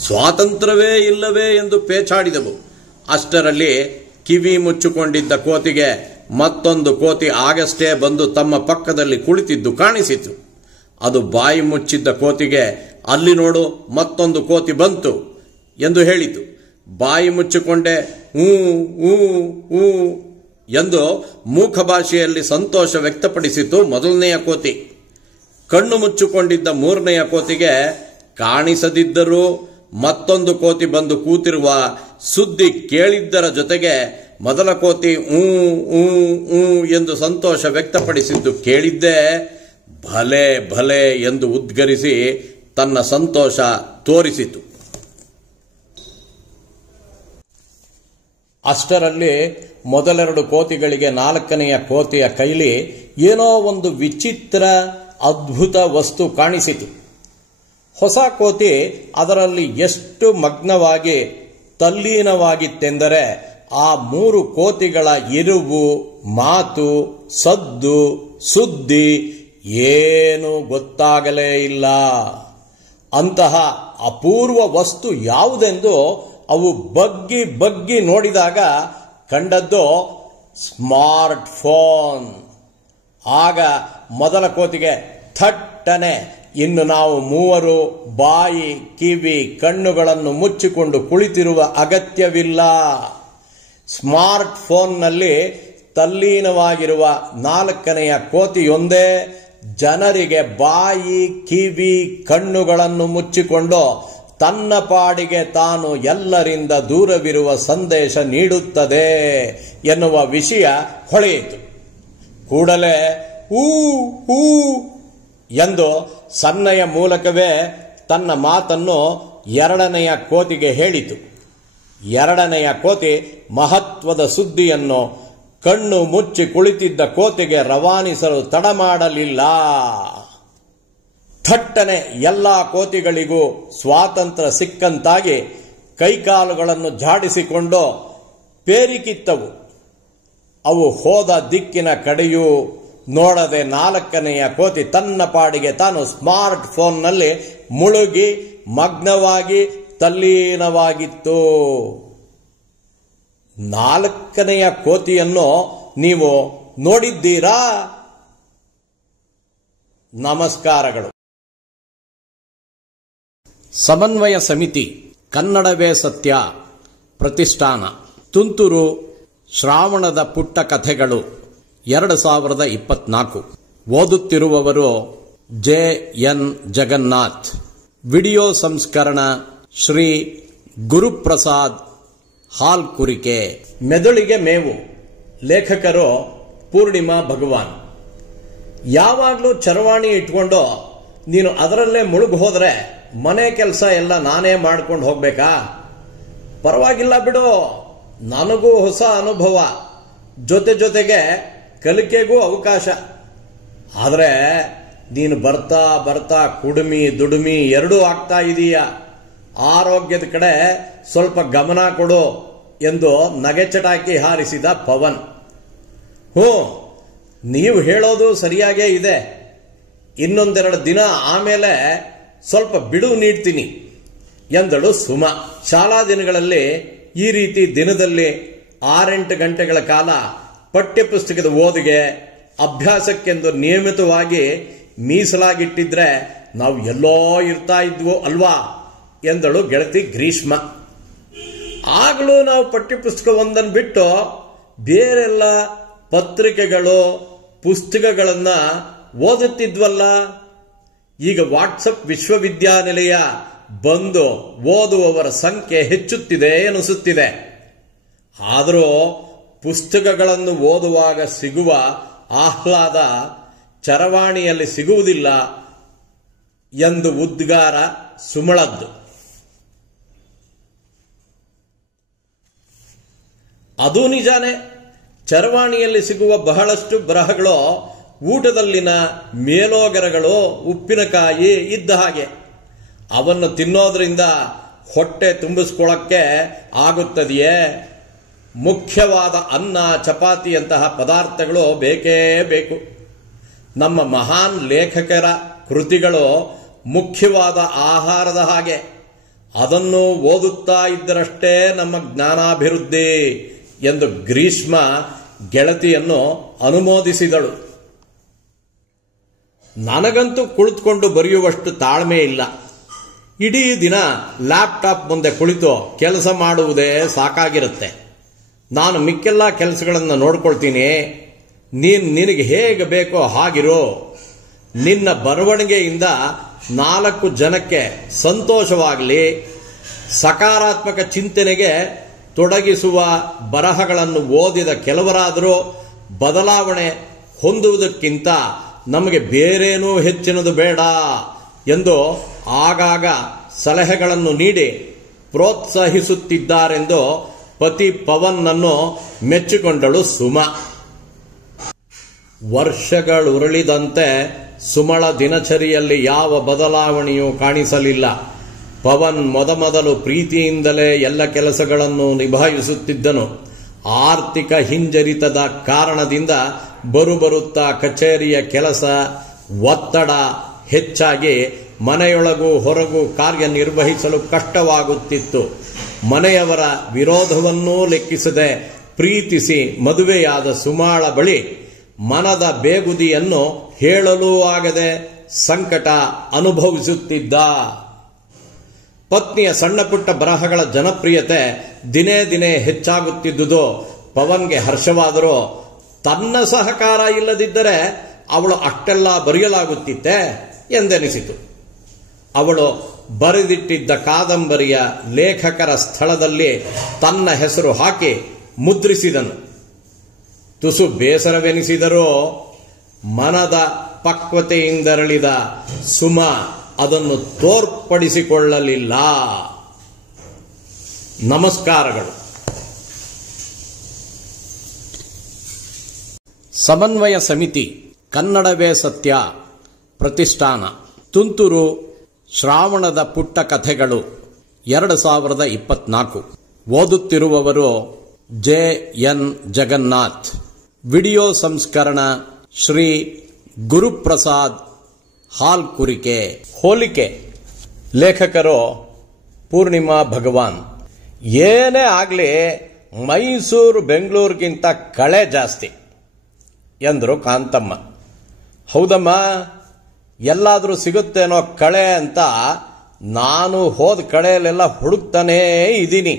ಸ್ವಾತಂತ್ರ್ಯವೇ ಇಲ್ಲವೇ ಎಂದು ಪೇಚಾಡಿದವು. ಅಷ್ಟರಲ್ಲಿ ಕಿವಿ ಮುಚ್ಚಿಕೊಂಡಿದ್ದ ಕೋತಿಗೆ ಮತ್ತೊಂದು ಕೋತಿ ಆಗಷ್ಟೇ ಬಂದು ತಮ್ಮ ಪಕ್ಕದಲ್ಲಿ ಕುಳಿತಿದ್ದು ಕಾಣಿಸಿತು. ಅದು ಬಾಯಿ ಮುಚ್ಚಿದ್ದ ಕೋತಿಗೆ, ಅಲ್ಲಿ ನೋಡು ಮತ್ತೊಂದು ಕೋತಿ ಬಂತು ಎಂದು ಹೇಳಿತು. ಬಾಯಿ ಮುಚ್ಚಿಕೊಂಡೆ ಹೂ ಹೂ ಹೂ ಎಂದು ಮೂಕ ಭಾಷೆಯಲ್ಲಿ ಸಂತೋಷ ವ್ಯಕ್ತಪಡಿಸಿತು ಮೊದಲನೆಯ ಕೋತಿ. ಕಣ್ಣು ಮುಚ್ಚಿಕೊಂಡಿದ್ದ 3ನೆಯ ಕೋತಿಗೆ ಕಾಣಿಸದಿದ್ದರೂ ಮತ್ತೊಂದು ಕೋತಿ ಬಂದು ಕೂತಿರುವ ಸುದ್ದಿ ಕೇಳಿದ್ದರ ಜೊತೆಗೆ ಮೊದಲ ಕೋತಿ ಊ ಊ ಊ ಎಂದು ಸಂತೋಷ ವ್ಯಕ್ತಪಡಿಸಿದ್ದು ಕೇಳಿದ್ದೇ ಭಲೆ ಭಲೆ ಎಂದು ಉದ್ಗರಿಸಿ ತನ್ನ ಸಂತೋಷ ತೋರಿಸಿತು. ಅಷ್ಟರಲ್ಲಿ ಮೊದಲೆರಡು ಕೋತಿಗಳಿಗೆ ನಾಲ್ಕನೆಯ ಕೋತಿಯ ಕೈಲಿ ಏನೋ ಒಂದು ವಿಚಿತ್ರ ಅದ್ಭುತ ವಸ್ತು ಕಾಣಿಸಿತು. ಹೊಸ ಕೋತಿ ಅದರಲ್ಲಿ ಎಷ್ಟು ಮಗ್ನವಾಗಿ ತಲ್ಲೀನವಾಗಿತ್ತೆಂದರೆ ಆ ಮೂರು ಕೋತಿಗಳ ಇರುವು, ಮಾತು, ಸದ್ದು, ಸುದ್ದಿ ಏನೂ ಗೊತ್ತಾಗಲೇ ಇಲ್ಲ. ಅಂತಹ ಅಪೂರ್ವ ವಸ್ತು ಯಾವುದೆಂದು ಅವು ಬಗ್ಗಿ ಬಗ್ಗಿ ನೋಡಿದಾಗ ಕಂಡದ್ದು ಸ್ಮಾರ್ಟ್ ಫೋನ್. ಆಗ ಮೊದಲ ಕೋತಿಗೆ ಥಟ್ಟನೆ, ಇನ್ನು ನಾವು ಮೂವರು ಬಾಯಿ, ಕಿವಿ, ಕಣ್ಣುಗಳನ್ನು ಮುಚ್ಚಿಕೊಂಡು ಕುಳಿತಿರುವ ಅಗತ್ಯವಿಲ್ಲ. ಸ್ಮಾರ್ಟ್ ಫೋನ್ನಲ್ಲಿ ತಲ್ಲೀನವಾಗಿರುವ ನಾಲ್ಕನೆಯ ಕೋತಿಯೊಂದೇ ಜನರಿಗೆ ಬಾಯಿ, ಕಿವಿ, ಕಣ್ಣುಗಳನ್ನು ಮುಚ್ಚಿಕೊಂಡು ತನ್ನ ಪಾಡಿಗೆ ತಾನು ಎಲ್ಲರಿಂದ ದೂರವಿರುವ ಸಂದೇಶ ನೀಡುತ್ತದೆ ಎನ್ನುವ ವಿಷಯ ಹೊಳೆಯಿತು. ಕೂಡಲೇ ಊ ಊ ಎಂದು ಸನ್ನೆಯ ಮೂಲಕವೇ ತನ್ನ ಮಾತನ್ನು ಎರಡನೆಯ ಕೋತಿಗೆ ಹೇಳಿತು. ಎರಡನೆಯ ಕೋತಿ ಮಹತ್ವದ ಸುದ್ದಿಯನ್ನು ಕಣ್ಣು ಮುಚ್ಚಿ ಕುಳಿತಿದ್ದ ಕೋತಿಗೆ ರವಾನಿಸಲು ತಡ ಮಾಡಲಿಲ್ಲ. ಥಟ್ಟನೆ ಎಲ್ಲಾ ಕೋತಿಗಳಿಗೂ ಸ್ವಾತಂತ್ರ್ಯ ಸಿಕ್ಕಂತಾಗಿ ಕೈಕಾಲುಗಳನ್ನು ಝಾಡಿಸಿಕೊಂಡು ಪೇರಿಕಿತ್ತವು. ಅವು ಹೋದ ದಿಕ್ಕಿನ ಕಡೆಯೂ ನೋಡದೆ ನಾಲ್ಕನೆಯ ಕೋತಿ ತನ್ನ ಪಾಡಿಗೆ ತಾನು ಸ್ಮಾರ್ಟ್ ಫೋನ್ನಲ್ಲಿ ಮುಳುಗಿ ಮಗ್ನವಾಗಿ ತಲ್ಲೀನವಾಗಿತ್ತು. ನಾಲ್ಕನೆಯ ಕೋತಿಯನ್ನು ನೀವು ನೋಡಿದ್ದೀರಾ? ನಮಸ್ಕಾರಗಳು. ಸಮನ್ವಯ ಸಮಿತಿ, ಕನ್ನಡವೇ ಸತ್ಯ ಪ್ರತಿಷ್ಠಾನ, ತುಂತುರು ಶ್ರಾವಣದ ಪುಟ್ಟ ಕಥೆಗಳು 2024. ಓದುತ್ತಿರುವವರು ಜೆಎನ್ ಜಗನ್ನಾಥ್. ವಿಡಿಯೋ ಸಂಸ್ಕರಣ ಶ್ರೀ ಗುರುಪ್ರಸಾದ್ ಹಾಲ್ಕುರಿಕೆ. ಮೆದುಳಿಗೆ ಮೇವು. ಲೇಖಕರು ಪೂರ್ಣಿಮಾ ಭಗವಾನ್. ಯಾವಾಗಲೂ ಚರವಾಣಿ ಇಟ್ಕೊಂಡು ನೀನು ಅದರಲ್ಲೇ ಮುಳುಗು ಹೋದ್ರೆ ಮನೆ ಕೆಲಸ ಎಲ್ಲ ನಾನೇ ಮಾಡ್ಕೊಂಡು ಹೋಗ್ಬೇಕಾ? ಪರವಾಗಿಲ್ಲ ಬಿಡು, ನನಗೂ ಹೊಸ ಅನುಭವ, ಜೊತೆಗೆ ಕಲಿಕೆಗೂ ಅವಕಾಶ. ಆದರೆ ನೀನು ಬರ್ತಾ ಬರ್ತಾ ಕುಡುಮಿ ದುಡುಮಿ ಎರಡೂ ಆಗ್ತಾ ಇದೀಯ. ಆರೋಗ್ಯದ ಕಡೆ ಸ್ವಲ್ಪ ಗಮನ ಕೊಡು ಎಂದು ನಗೆಚಟಾಕಿ ಹಾರಿಸಿದ ಪವನ್. ನೀವು ಹೇಳೋದು ಸರಿಯಾಗೇ ಇದೆ. ಇನ್ನೊಂದೆರಡು ದಿನ ಆಮೇಲೆ ಸ್ವಲ್ಪ ಬಿಡುವು ನೀಡ್ತೀನಿ ಎಂದಳು ಸುಮಾ. ಶಾಲಾ ದಿನಗಳಲ್ಲಿ ಈ ರೀತಿ ದಿನದಲ್ಲಿ 6-8 ಗಂಟೆಗಳ ಕಾಲ ಪಠ್ಯಪುಸ್ತಕದ ಓದಿಗೆ, ಅಭ್ಯಾಸಕ್ಕೆಂದು ನಿಯಮಿತವಾಗಿ ಮೀಸಲಾಗಿಟ್ಟಿದ್ರೆ ನಾವು ಎಲ್ಲೋ ಇರ್ತಾ ಇದ್ವು ಅಲ್ವಾ ಎಂದಳು ಗೆಳತಿ ಗ್ರೀಷ್ಮ. ಆಗಲೂ ನಾವು ಪಠ್ಯಪುಸ್ತಕವೊಂದನ್ನು ಬಿಟ್ಟು ಬೇರೆಲ್ಲ ಪತ್ರಿಕೆಗಳು, ಪುಸ್ತಕಗಳನ್ನ ಓದುತ್ತಿದ್ವಲ್ಲ. ಈಗ ವಾಟ್ಸಪ್ ವಿಶ್ವವಿದ್ಯಾನಿಲಯ ಬಂದು ಓದುವವರ ಸಂಖ್ಯೆ ಹೆಚ್ಚುತ್ತಿದೆ ಎನಿಸುತ್ತಿದೆ. ಆದರೂ ಪುಸ್ತಕಗಳನ್ನು ಓದುವಾಗ ಸಿಗುವ ಆಹ್ಲಾದ ಚರವಾಣಿಯಲ್ಲಿ ಸಿಗುವುದಿಲ್ಲ ಎಂದು ಉದ್ಗಾರ ಸುಮಳದ್ದು. ಅದು ನಿಜಾನೇ. ಚರವಾಣಿಯಲ್ಲಿ ಸಿಗುವ ಬಹಳಷ್ಟು ಬರಹಗಳು ಊಟದಲ್ಲಿನ ಮೇಲೋಗರಗಳು, ಉಪ್ಪಿನಕಾಯಿ ಇದ್ದ ಹಾಗೆ. ಅವನ್ನು ತಿನ್ನೋದ್ರಿಂದ ಹೊಟ್ಟೆ ತುಂಬಿಸ್ಕೊಳ್ಳಕ್ಕೆ ಆಗುತ್ತದೆಯೇ? ಮುಖ್ಯವಾದ ಅನ್ನ, ಚಪಾತಿಯಂತಹ ಪದಾರ್ಥಗಳು ಬೇಕೇ ಬೇಕು. ನಮ್ಮ ಮಹಾನ್ ಲೇಖಕರ ಕೃತಿಗಳು ಮುಖ್ಯವಾದ ಆಹಾರದ ಹಾಗೆ. ಅದನ್ನು ಓದುತ್ತಾ ಇದ್ದರಷ್ಟೇ ನಮ್ಮ ಜ್ಞಾನಾಭಿವೃದ್ಧಿ ಎಂದು ಗ್ರೀಷ್ಮ ಗೆಳತಿಯನ್ನು ಅನುಮೋದಿಸಿದಳು. ನನಗಂತೂ ಕುಳಿತುಕೊಂಡು ಬರೆಯುವಷ್ಟು ತಾಳ್ಮೆ ಇಲ್ಲ. ಇಡೀ ದಿನ ಲ್ಯಾಪ್ಟಾಪ್ ಮುಂದೆ ಕುಳಿತು ಕೆಲಸ ಮಾಡುವುದೇ ಸಾಕಾಗಿರುತ್ತೆ. ನಾನು ಮಿಕ್ಕೆಲ್ಲ ಕೆಲಸಗಳನ್ನು ನೋಡ್ಕೊಳ್ತೀನಿ. ನಿನಗೆ ಹೇಗೆ ಬೇಕೋ ಹಾಗಿರೋ. ನಿನ್ನ ಬರವಣಿಗೆಯಿಂದ 4 ಜನಕ್ಕೆ ಸಂತೋಷವಾಗಲಿ, ಸಕಾರಾತ್ಮಕ ಚಿಂತನೆಗೆ ತೊಡಗಿಸುವ ಬರಹಗಳನ್ನು ಓದಿದ ಕೆಲವರಾದರೂ ಬದಲಾವಣೆ ಹೊಂದುವುದಕ್ಕಿಂತ ನಮಗೆ ಬೇರೇನೂ ಹೆಚ್ಚಿನದು ಬೇಡ ಎಂದು ಆಗಾಗ ಸಲಹೆಗಳನ್ನು ನೀಡಿ ಪ್ರೋತ್ಸಾಹಿಸುತ್ತಿದ್ದಾರೆಂದು ಪತಿ ಪವನ್ನನ್ನು ಮೆಚ್ಚಿಕೊಂಡಳು ಸುಮ. ವರ್ಷಗಳುರುಳಿದಂತೆ ಸುಮಳ ದಿನಚರಿಯಲ್ಲಿ ಯಾವ ಬದಲಾವಣೆಯೂ ಕಾಣಿಸಲಿಲ್ಲ. ಪವನ್ ಮೊದಮೊದಲು ಪ್ರೀತಿಯಿಂದಲೇ ಎಲ್ಲ ಕೆಲಸಗಳನ್ನು ನಿಭಾಯಿಸುತ್ತಿದ್ದನು. ಆರ್ಥಿಕ ಹಿಂಜರಿತದ ಕಾರಣದಿಂದ ಬರುತ್ತಾ ಕಚೇರಿಯ ಕೆಲಸ ಒತ್ತಡ ಹೆಚ್ಚಾಗಿ ಮನೆಯೊಳಗೂ ಹೊರಗೂ ಕಾರ್ಯನಿರ್ವಹಿಸಲು ಕಷ್ಟವಾಗುತ್ತಿತ್ತು. ಮನೆಯವರ ವಿರೋಧವನ್ನೂ ಲೆಕ್ಕಿಸದೆ ಪ್ರೀತಿಸಿ ಮದುವೆಯಾದ ಸುಮಾಳ ಬಳಿ ಮನದ ಬೇಗುದಿಯನ್ನು ಹೇಳಲೂ ಆಗದೆ ಸಂಕಟ ಅನುಭವಿಸುತ್ತಿದ್ದ. ಪತ್ನಿಯ ಸಣ್ಣ ಪುಟ್ಟ ಬರಹಗಳ ಜನಪ್ರಿಯತೆ ದಿನೇ ದಿನೇ ಹೆಚ್ಚಾಗುತ್ತಿದ್ದುದು ಪವನ್ಗೆ ಹರ್ಷವಾದರೂ ತನ್ನ ಸಹಕಾರ ಇಲ್ಲದಿದ್ದರೆ ಅವಳು ಅಷ್ಟೆಲ್ಲ ಬರೆಯಲಾಗುತ್ತಿತ್ತೆ ಎಂದೆನಿಸಿತು. ಅವಳು ಬರೆದಿಟ್ಟಿದ್ದ ಕಾದಂಬರಿಯ ಲೇಖಕರ ಸ್ಥಳದಲ್ಲಿ ತನ್ನ ಹೆಸರು ಹಾಕಿ ಮುದ್ರಿಸಿದನು. ತುಸು ಬೇಸರವೆನಿಸಿದರೂ ಮನದ ಪಕ್ವತೆಯಿಂದರಳಿದ ಸುಮ ಅದನ್ನು ತೋರ್ಪಡಿಸಿಕೊಳ್ಳಲಿಲ್ಲ. ನಮಸ್ಕಾರಗಳು. ಸಮನ್ವಯ ಸಮಿತಿ ಕನ್ನಡವೇ ಸತ್ಯ ಪ್ರತಿಷ್ಠಾನ ತುಂತುರು ಶ್ರಾವಣದ ಪುಟ್ಟ ಕಥೆಗಳು 2024. ಓದುತ್ತಿರುವವರು JN ಜಗನ್ನಾಥ್. ವಿಡಿಯೋ ಸಂಸ್ಕರಣ ಶ್ರೀ ಗುರುಪ್ರಸಾದ್ ಹಾಲ್ಕುರಿಕೆ. ಹೋಲಿಕೆ ಲೇಖಕರು ಪೂರ್ಣಿಮಾ ಭಗವಾನ್. ಏನೇ ಆಗಲಿ ಮೈಸೂರು ಬೆಂಗಳೂರಿಗಿಂತ ಕಳೆ ಜಾಸ್ತಿ ಎಂದರು ಕಾಂತಮ್ಮ. ಹೌದಮ್ಮ, ಎಲ್ಲಾದರೂ ಸಿಗುತ್ತೇನೋ ಕಳೆ ಅಂತ ನಾನು ಹೋದ ಕಳೆಯಲ್ಲೆಲ್ಲ ಹುಡುಕ್ತಾನೇ ಇದ್ದೀನಿ.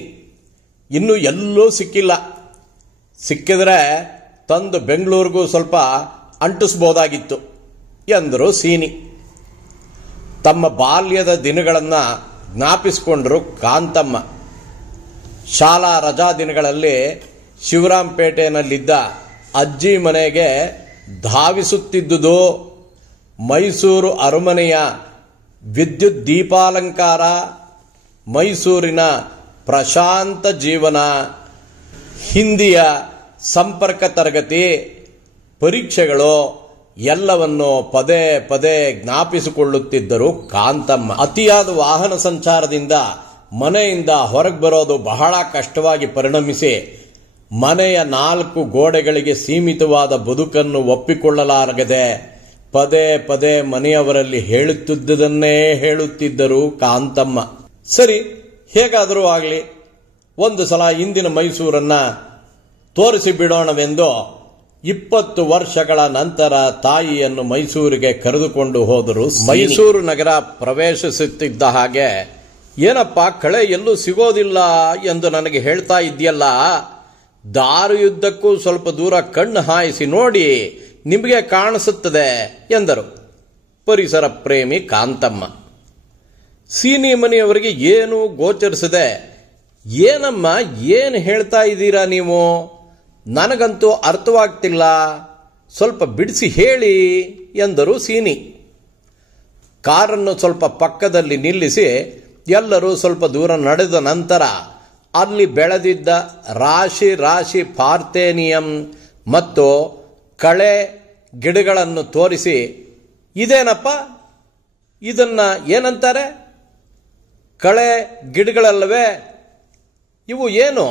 ಇನ್ನೂ ಎಲ್ಲೂ ಸಿಕ್ಕಿಲ್ಲ. ಸಿಕ್ಕಿದ್ರೆ ತಂದು ಬೆಂಗಳೂರಿಗೂ ಸ್ವಲ್ಪ ಅಂಟಿಸ್ಬೋದಾಗಿತ್ತು ಎಂದರು ಸೀನಿ. ತಮ್ಮ ಬಾಲ್ಯದ ದಿನಗಳನ್ನು ಜ್ಞಾಪಿಸಿಕೊಂಡರು ಕಾಂತಮ್ಮ. ಶಾಲಾ ರಜಾ ದಿನಗಳಲ್ಲಿ ಶಿವರಾಂಪೇಟೆಯಲ್ಲಿದ್ದ ಅಜ್ಜಿ ಮನೆಗೆ ಧಾವಿಸುತ್ತಿದ್ದುದು, ಮೈಸೂರು ಅರಮನೆಯ ವಿದ್ಯುತ್ ದೀಪಾಲಂಕಾರ, ಮೈಸೂರಿನ ಪ್ರಶಾಂತ ಜೀವನ, ಹಿಂದಿಯ ಸಂಪರ್ಕ ತರಗತಿ, ಪರೀಕ್ಷೆಗಳು ಎಲ್ಲವನ್ನು ಪದೇ ಪದೇ ಜ್ಞಾಪಿಸಿಕೊಳ್ಳುತ್ತಿದ್ದರು ಕಾಂತಮ್ಮ. ಅತಿಯಾದ ವಾಹನ ಸಂಚಾರದಿಂದ ಮನೆಯಿಂದ ಹೊರಗೆ ಬರೋದು ಬಹಳ ಕಷ್ಟವಾಗಿ ಪರಿಣಮಿಸಿ ಮನೆಯ 4 ಗೋಡೆಗಳಿಗೆ ಸೀಮಿತವಾದ ಬದುಕನ್ನು ಒಪ್ಪಿಕೊಳ್ಳಲಾರದೆ ಪದೇ ಪದೇ ಮನೆಯವರಲ್ಲಿ ಹೇಳುತ್ತಿದ್ದುದನ್ನೇ ಹೇಳುತ್ತಿದ್ದರು ಕಾಂತಮ್ಮ. ಸರಿ, ಹೇಗಾದರೂ ಆಗಲಿ ಒಂದು ಸಲ ಇಂದಿನ ಮೈಸೂರನ್ನ ತೋರಿಸಿ ಬಿಡೋಣವೆಂದು 20 ವರ್ಷಗಳ ನಂತರ ತಾಯಿಯನ್ನು ಮೈಸೂರಿಗೆ ಕರೆದುಕೊಂಡು ಹೋದರು. ಮೈಸೂರು ನಗರ ಪ್ರವೇಶಿಸುತ್ತಿದ್ದ ಹಾಗೆ, ಏನಪ್ಪ ಕಳೆ ಎಲ್ಲೂ ಸಿಗೋದಿಲ್ಲ ಎಂದು ನನಗೆ ಹೇಳ್ತಾ ಇದೆಯಲ್ಲ, ದಾರಿಯುದ್ದಕ್ಕೂ ಸ್ವಲ್ಪ ದೂರ ಕಣ್ಣು ಹಾಯಿಸಿ ನೋಡಿ, ನಿಮಗೆ ಕಾಣಿಸುತ್ತದೆ ಎಂದರು ಪರಿಸರ ಪ್ರೇಮಿ ಕಾಂತಮ್ಮ. ಸೀನಿ ಮನೆಯವರಿಗೆ ಏನೂ ಗೋಚರಿಸದೆ, ಏನಮ್ಮ ಏನು ಹೇಳ್ತಾ ಇದ್ದೀರಾ ನೀವು, ನನಗಂತೂ ಅರ್ಥವಾಗ್ತಿಲ್ಲ, ಸ್ವಲ್ಪ ಬಿಡಿಸಿ ಹೇಳಿ ಎಂದರು ಸೀನಿ. ಕಾರನ್ನು ಸ್ವಲ್ಪ ಪಕ್ಕದಲ್ಲಿ ನಿಲ್ಲಿಸಿ ಎಲ್ಲರೂ ಸ್ವಲ್ಪ ದೂರ ನಡೆದ ನಂತರ ಅಲ್ಲಿ ಬೆಳೆದಿದ್ದ ರಾಶಿ ರಾಶಿ ಪಾರ್ಥೇನಿಯಂ ಮತ್ತು ಕಳೆ ಗಿಡಗಳನ್ನು ತೋರಿಸಿ, ಇದೇನಪ್ಪ, ಇದನ್ನ ಏನಂತಾರೆ, ಕಳೆ ಗಿಡಗಳಲ್ಲವೇ ಇವು? ಏನು?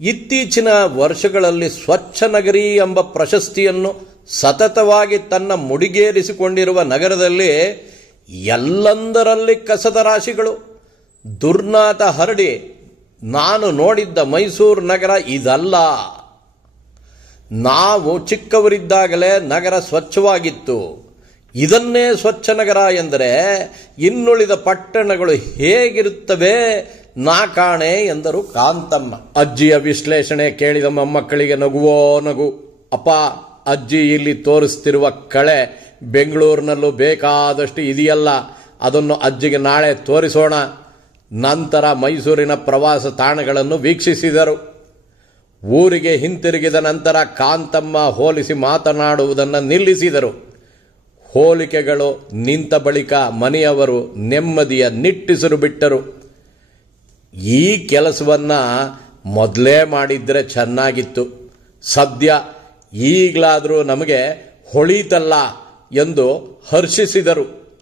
ಇತ್ತೀಚಿನ ವರ್ಷಗಳಲ್ಲಿ ಸ್ವಚ್ಛ ನಗರಿ ಎಂಬ ಪ್ರಶಸ್ತಿಯನ್ನು ಸತತವಾಗಿ ತನ್ನ ಮುಡಿಗೇರಿಸಿಕೊಂಡಿರುವ ನಗರದಲ್ಲಿ ಎಲ್ಲಂದರಲ್ಲಿ ಕಸದ ರಾಶಿಗಳು, ದುರ್ನಾತ ಹರಡಿ ನಾನು ನೋಡಿದ್ದ ಮೈಸೂರು ನಗರ ಇದಲ್ಲ. ನಾವು ಚಿಕ್ಕವರಿದ್ದಾಗಲೇ ನಗರ ಸ್ವಚ್ಛವಾಗಿತ್ತು. ಇದನ್ನೇ ಸ್ವಚ್ಛ ನಗರ ಎಂದರೆ ಇನ್ನುಳಿದ ಪಟ್ಟಣಗಳು ಹೇಗಿರುತ್ತವೆ ನಾ ಕಾಣೆ ಎಂದರು ಕಾಂತಮ್ಮ. ಅಜ್ಜಿಯ ವಿಶ್ಲೇಷಣೆ ಕೇಳಿದ ಮೊಮ್ಮಕ್ಕಳಿಗೆ ನಗುವೋ ನಗು. ಅಪ್ಪ, ಅಜ್ಜಿ ಇಲ್ಲಿ ತೋರಿಸ್ತಿರುವ ಕಳೆ ಬೆಂಗಳೂರಿನಲ್ಲೂ ಬೇಕಾದಷ್ಟು ಇದೆಯಲ್ಲ, ಅದನ್ನು ಅಜ್ಜಿಗೆ ನಾಳೆ ತೋರಿಸೋಣ. ನಂತರ ಮೈಸೂರಿನ ಪ್ರವಾಸ ತಾಣಗಳನ್ನು ವೀಕ್ಷಿಸಿದರು. ಊರಿಗೆ ಹಿಂತಿರುಗಿದ ನಂತರ ಕಾಂತಮ್ಮ ಹೋಲಿಸಿ ಮಾತನಾಡುವುದನ್ನು ನಿಲ್ಲಿಸಿದರು. ಹೋಲಿಕೆಗಳು ನಿಂತ ಬಳಿಕ ಮನೆಯವರು ನೆಮ್ಮದಿಯ ನಿಟ್ಟಿಸಿರು ಬಿಟ್ಟರು. ಈ ಕೆಲಸವನ್ನ ಮೊದಲೇ ಮಾಡಿದ್ರೆ ಚೆನ್ನಾಗಿತ್ತು, ಸದ್ಯ ಈಗಲಾದರೂ ನಮಗೆ ಹೊಳೀತಲ್ಲ ಎಂದು ಹರ್ಷಿಸಿದರು.